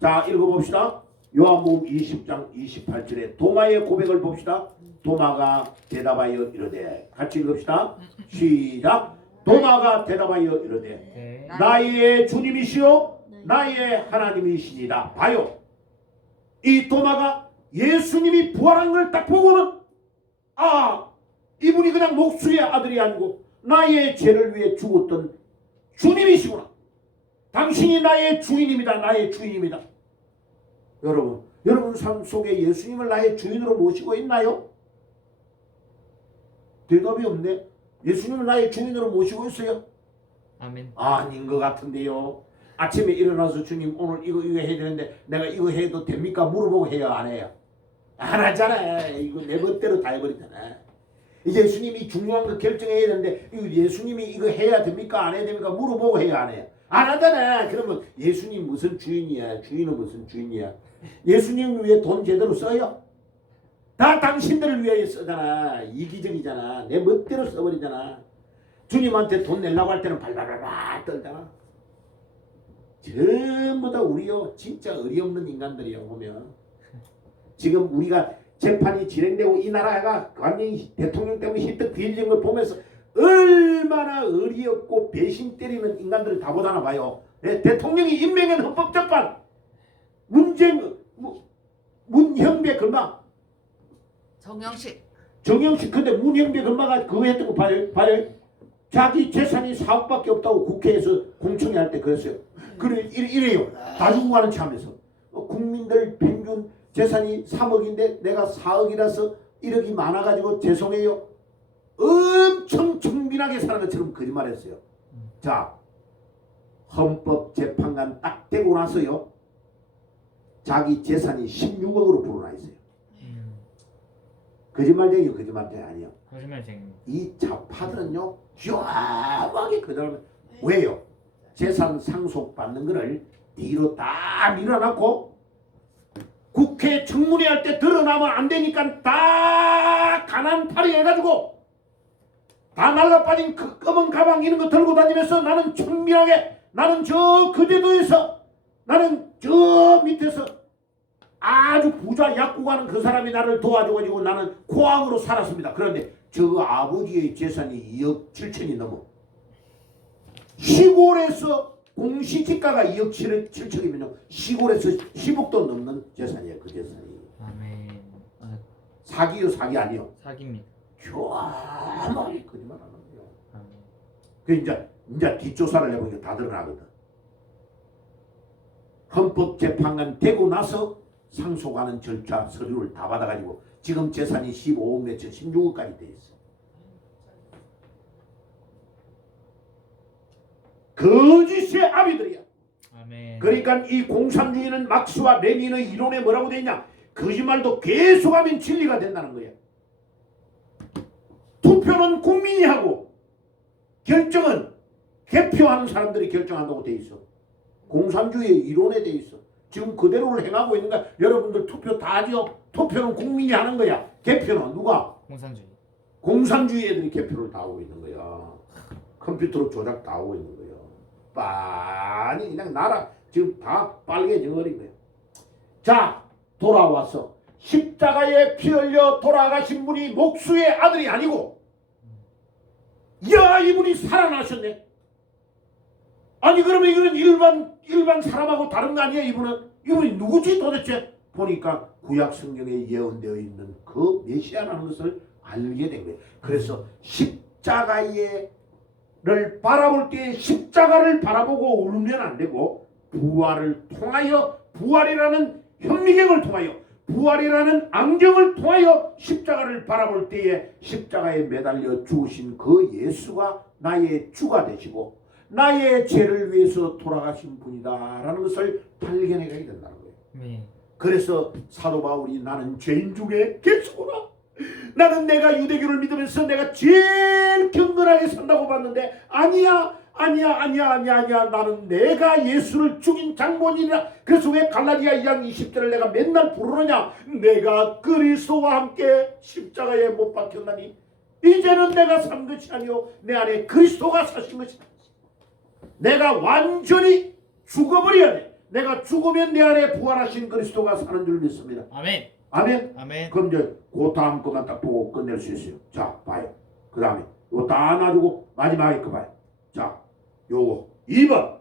자 읽어봅시다. 요한복음 20장 28절에 도마의 고백을 봅시다. 도마가 대답하여 이르되 같이 읽읍시다. 시작. 도마가 대답하여 이르되 네. 나의 주님이시요 나의 하나님이시니라. 봐요. 이 도마가 예수님이 부활한 걸 딱 보고는 이분이 그냥 목수의 아들이 아니고 나의 죄를 위해 죽었던 주님이시구나. 당신이 나의 주인입니다. 나의 주인입니다. 여러분 삶 속에 예수님을 나의 주인으로 모시고 있나요? 대답이 없네. 예수님을 나의 주인으로 모시고 있어요? 아멘. 아닌 것 같은데요. 아침에 일어나서 주님 오늘 이거 해야 되는데 내가 이거 해도 됩니까? 물어보고 해요? 안 해요? 안 하잖아. 이거 내 멋대로 다 해버리잖아. 예수님이 중요한 거 결정해야 되는데 예수님이 이거 해야 됩니까? 안 해야 됩니까? 물어보고 해요? 안 해요? 안 하잖아. 그러면 예수님 무슨 주인이야? 주인은 무슨 주인이야? 예수님 위해 돈 제대로 써요? 다 당신들을 위해 쓰잖아. 이기적이잖아. 내 멋대로 써버리잖아. 주님한테 돈 내려고 할 때는 발발발발 떨잖아. 전부 다 우리요 진짜 의리없는 인간들이요. 보면 지금 우리가 재판이 진행되고 이 나라가 완전히 대통령 때문에 히트 뒤집은 걸 보면서 얼마나 의리없고 배신 때리는 인간들을 다 보다나 봐요. 대통령이 임명한 헌법재판 문형배 근마 정영식 근데 문형배 근마가 그거 했던 거 봐요. 자기 재산이 4억밖에 없다고 국회에서 공청회 할 때 그랬어요. 그래 이래요. 다 주고 가는 참에서 국민들 평균 재산이 3억인데 내가 4억이라서 1억이 많아가지고 죄송해요. 엄청 정빈하게 사는 것처럼 거짓말했어요. 자, 헌법재판관 딱 되고 나서요. 자기 재산이 16억으로 불어나 있어요. 거짓말쟁이요, 거짓말쟁이 아니에요. 거짓말쟁이. 이 좌파들은요, 교묘하게 거짓말. 왜요? 재산 상속받는 것을 뒤로 다 밀어놨고 국회 청문회 할 때 드러나면 안 되니까 다 가난파리 해가지고 다 날라빠진 그 검은 가방 이런 거 들고 다니면서 나는 청밀하게 나는 저 거제도에서 나는 저 밑에서 아주 부자 약국하는 그 사람이 나를 도와줘가지고 나는 고아으로 살았습니다. 그런데 저 아버지의 재산이 2억 7천이 넘어. 시골에서 공시지가가 2억 7천이면요. 시골에서 10억도 넘는 재산이에요. 그 재산이. 아멘. 사기요 사기 아니요. 사기입니다. 교묘하게 거짓말하는 거예요. 아멘. 그 이제 뒷조사를 해보니까 다 드러나거든. 헌법재판관 되고 나서 상속하는 절차 서류를 다 받아가지고 지금 재산이 15억 몇천 16억까지 돼 있어. 거짓의 아비들이야. 아멘. 그러니까 이 공산주의는 막스와 레닌의 이론에 뭐라고 돼 있냐? 거짓말도 계속하면 진리가 된다는 거야. 투표는 국민이 하고 결정은 개표하는 사람들이 결정한다고 돼 있어. 공산주의의 이론에 돼 있어. 지금 그대로를 행하고 있는 거야. 여러분들 투표 다 하죠? 투표는 국민이 하는 거야. 개표는 누가? 공산주의. 공산주의 애들이 개표를 다 하고 있는 거야. 컴퓨터로 조작 다 하고 있는 거야. 빤히 그냥 나라 지금 다 빨개져 버린 거야. 자, 돌아와서 십자가에 피 흘려 돌아가신 분이 목수의 아들이 아니고 야 이분이 살아나셨네. 아니 그러면 이거는 일반 사람하고 다른 거 아니야? 이분이 누구지 도대체? 보니까 구약 성경에 예언되어 있는 그 메시아라는 것을 알게 된 거예요. 그래서 십자가를 바라볼 때 십자가를 바라보고 울면 안 되고 부활을 통하여 부활이라는 현미경을 통하여 부활이라는 안경을 통하여 십자가를 바라볼 때에 십자가에 매달려 죽으신 그 예수가 나의 주가 되시고 나의 죄를 위해서 돌아가신 분이다라는 것을 발견해야 된다는 거예요. 네. 그래서 사도 바울이 나는 죄인 중에 개수구나. 나는 내가 유대교를 믿으면서 내가 제일 경건하게 산다고 봤는데 아니야. 나는 내가 예수를 죽인 장본인이라. 그래서 왜 갈라디아 2장 20절을 내가 맨날 부르느냐. 내가 그리스도와 함께 십자가에 못 박혔나니 이제는 내가 산 것이 아니요 내 안에 그리스도가 사신 것이다. 내가 완전히 죽어버려야 돼. 내가 죽으면 내 안에 부활하신 그리스도가 사는 줄 믿습니다. 아멘. 아멘. 아멘. 그럼 이제 그 다음 것만 딱 보고 끝낼 수 있어요. 자, 봐요. 그 다음에 이거 다 놔두고 마지막에 거 봐요. 자, 요거 2번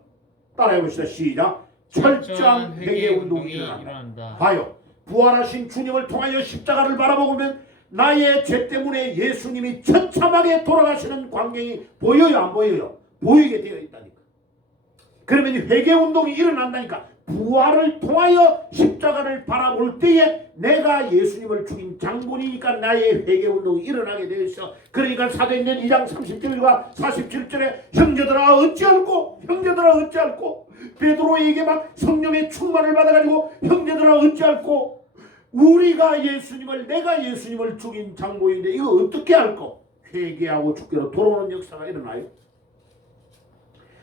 따라해 봅시다. 시작. 철저한 회개 운동이 일어난다. 봐요. 부활하신 주님을 통하여 십자가를 바라보면 나의 죄 때문에 예수님이 처참하게 돌아가시는 광경이 보여요, 안 보여요? 보이게 되어 있다니까. 그러면 회개 운동이 일어난다니까. 부활을 통하여 십자가를 바라볼 때에 내가 예수님을 죽인 장본이니까 나의 회개 운동이 일어나게 되어 있어. 그러니까 사도행전 2장 37절과 47절에 형제들아 어찌할꼬 베드로에게 막 성령의 충만을 받아가지고 형제들아 어찌할꼬 우리가 예수님을 내가 예수님을 죽인 장본인데 이거 어떻게 할꼬. 회개하고 죽기로 돌아오는 역사가 일어나요.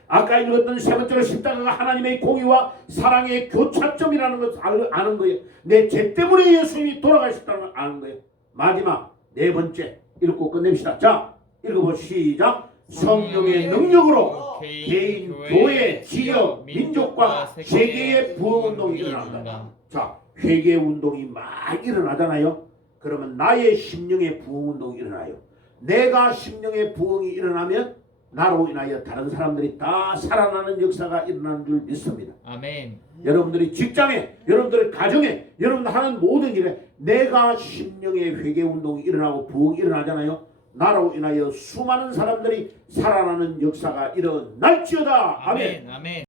아까 읽었던 세 번째로 십자가가 하나님의 공의와 사랑의 교차점이라는 것을 아는 거예요. 내 죄 때문에 예수님이 돌아가셨다는 걸 아는 거예요. 마지막 네 번째 읽고 끝냅시다. 자, 읽어보시죠. 성령의 능력으로 개인, 교회, 지역, 민족과 세계의 부흥운동이 일어난다. 자, 회개운동이 막 일어나잖아요. 그러면 나의 심령의 부흥운동이 일어나요. 내가 심령의 부흥이 일어나면 나로 인하여 다른 사람들이 다 살아나는 역사가 일어나는 줄 믿습니다. 아멘. 여러분들이 직장에, 여러분들의 가정에, 여러분들 하는 모든 일에 내가 심령의 회개운동이 일어나고 부흥이 일어나잖아요. 나로 인하여 수많은 사람들이 살아나는 역사가 일어날지어다. 아멘. 아멘.